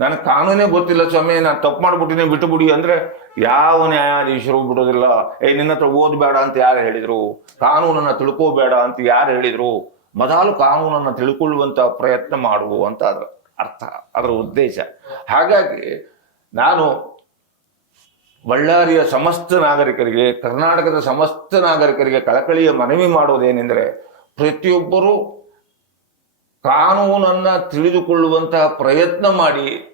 ನನಗೆ ಕಾನೂನೇ ಗೊತ್ತಿಲ್ಲ ಸ್ವಾಮಿ, ನಾನು ತಪ್ಪು ಮಾಡ್ಬಿಟ್ಟಿನಿ ಬಿಟ್ಟುಬಿಡಿ ಅಂದ್ರೆ ಯಾವ ನ್ಯಾಯಾಧೀಶರು ಬಿಡೋದಿಲ್ಲ. ಏ, ನಿನ್ನ ಹತ್ರ ಓದ್ಬೇಡ ಅಂತ ಯಾರು ಹೇಳಿದ್ರು? ಕಾನೂನನ್ನ ತಿಳ್ಕೋಬೇಡ ಅಂತ ಯಾರು ಹೇಳಿದ್ರು? ಮೊದಲು ಕಾನೂನನ್ನ ತಿಳ್ಕೊಳ್ಳುವಂತ ಪ್ರಯತ್ನ ಮಾಡು ಅಂತ ಅದರ ಅರ್ಥ, ಅದರ ಉದ್ದೇಶ. ಹಾಗಾಗಿ ನಾನು ಬಳ್ಳಾರಿಯ ಸಮಸ್ತ ನಾಗರಿಕರಿಗೆ, ಕರ್ನಾಟಕದ ಸಮಸ್ತ ನಾಗರಿಕರಿಗೆ ಕಳಕಳಿಯ ಮನವಿ ಮಾಡೋದೇನೆಂದರೆ ಪ್ರತಿಯೊಬ್ಬರೂ ಕಾನೂನನ್ನ ತಿಳಿದುಕೊಳ್ಳುವಂತಹ ಪ್ರಯತ್ನ ಮಾಡಿ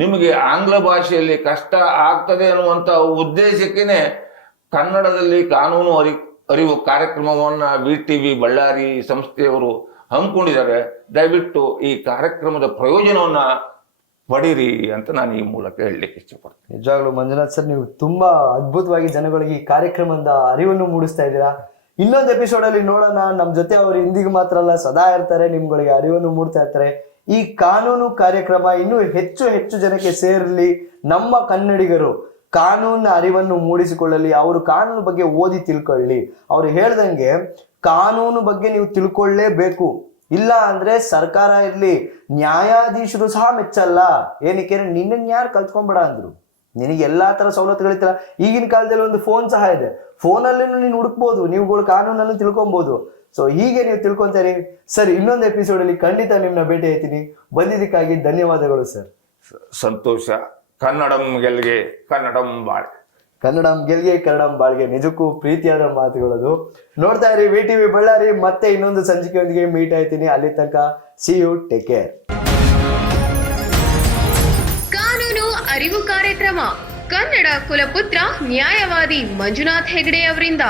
ನಿಮಗೆ ಆಂಗ್ಲ ಭಾಷೆಯಲ್ಲಿ ಕಷ್ಟ ಆಗ್ತದೆ ಅನ್ನುವಂಥ ಉದ್ದೇಶಕ್ಕೇನೆ ಕನ್ನಡದಲ್ಲಿ ಕಾನೂನು ಅರಿ, ಅರಿವು ಕಾರ್ಯಕ್ರಮವನ್ನು ವಿ ಟಿ ವಿ ಬಳ್ಳಾರಿ ಸಂಸ್ಥೆಯವರು ಹಮ್ಮಿಕೊಂಡಿದ್ದಾರೆ. ದಯವಿಟ್ಟು ಈ ಕಾರ್ಯಕ್ರಮದ ಪ್ರಯೋಜನವನ್ನ ಪಡೀರಿ ಅಂತ ನಾನು ಈ ಮೂಲಕ ಹೇಳಲಿಕ್ಕೆ ಇಷ್ಟಪಡ್ತೀನಿ. ನಿಜವಾಗ್ಲೂ ಮಂಜುನಾಥ್ ಸರ್, ನೀವು ತುಂಬಾ ಅದ್ಭುತವಾಗಿ ಜನಗಳಿಗೆ ಈ ಕಾರ್ಯಕ್ರಮದ ಅರಿವನ್ನು ಮೂಡಿಸ್ತಾ ಇದ್ದೀರಾ. ಇನ್ನೊಂದು ಎಪಿಸೋಡ್ ಅಲ್ಲಿ ನೋಡೋಣ. ನಮ್ಮ ಜೊತೆ ಅವರು ಇಂದಿಗೆ ಮಾತ್ರ ಅಲ್ಲ, ಸದಾ ಇರ್ತಾರೆ, ನಿಮ್ಗಳಿಗೆ ಅರಿವನ್ನು ಮೂಡ್ತಾ ಇರ್ತಾರೆ. ಈ ಕಾನೂನು ಕಾರ್ಯಕ್ರಮ ಇನ್ನೂ ಹೆಚ್ಚು ಹೆಚ್ಚು ಜನಕ್ಕೆ ಸೇರಲಿ. ನಮ್ಮ ಕನ್ನಡಿಗರು ಕಾನೂನಿನ ಅರಿವನ್ನು ಮೂಡಿಸಿಕೊಳ್ಳಲಿ, ಅವರು ಕಾನೂನು ಬಗ್ಗೆ ಓದಿ ತಿಳ್ಕೊಳ್ಳಿ. ಅವ್ರು ಹೇಳ್ದಂಗೆ ಕಾನೂನು ಬಗ್ಗೆ ನೀವು ತಿಳ್ಕೊಳ್ಳೇಬೇಕು. ಇಲ್ಲ ಅಂದ್ರೆ ಸರ್ಕಾರ ಇರ್ಲಿ, ನ್ಯಾಯಾಧೀಶರು ಸಹ ಮೆಚ್ಚಲ್ಲ. ಏನಕ್ಕೆ ನಿನ್ನ ಯಾರು ಕಲ್ತ್ಕೊಂಬೇಡ ಅಂದ್ರು. ನಿನಗೆ ಎಲ್ಲಾ ತರ ಸವಲತ್ತುಗಳಿತ್ತಲ್ಲ ಈಗಿನ ಕಾಲದಲ್ಲಿ ಒಂದು ಫೋನ್ ಸಹ ಇದೆ. ಫೋನಲ್ಲಿ ನೀನು ಹುಡುಕ್ಬೋದು, ನೀವುಗಳು ಕಾನೂನನ್ನು ತಿಳ್ಕೊಬಹುದು ಸೊ ಹೀಗೆ ನೀವು ತಿಳ್ಕೊಂತೀರಿ. ಸರ್ ಇನ್ನೊಂದು ಎಪಿಸೋಡ್ ಅಲ್ಲಿ ಖಂಡಿತ ನಿಮ್ನ ಭೇಟಿ ಆಯ್ತೀನಿ. ಬಂದಿದ್ದಕ್ಕಾಗಿ ಧನ್ಯವಾದಗಳು ಸರ್ ಸಂತೋಷ. ಕನ್ನಡಂ ಗೆಲ್ಗೆ ಕನ್ನಡಂ ಬಾಳ್ ಕನ್ನಡಂ ಗೆಲ್ಗೆ ಕನ್ನಡಂ ಬಾಳ್ಗೆ. ನಿಜಕ್ಕೂ ಪ್ರೀತಿಯಾದ ಮಾತುಗಳದು. ನೋಡ್ತಾ ಇರಿ ವಿ ಟಿವಿ ಬಳ್ಳಾರಿ ಮತ್ತೆ ಇನ್ನೊಂದು ಸಂಚಿಕೆಯೊಂದಿಗೆ ಮೀಟ್ ಆಯ್ತೀನಿ. ಅಲ್ಲಿ ತನಕ ಸಿ ಯು ಟೇಕ್ ಕೇರ್ ಕಾನೂನು ಅರಿವು ಕಾರ್ಯಕ್ರಮ. ಕನ್ನಡ ಕುಲಪುತ್ರ ನ್ಯಾಯವಾದಿ ಮಂಜುನಾಥ್ ಹೆಗಡೆ ಅವರಿಂದ.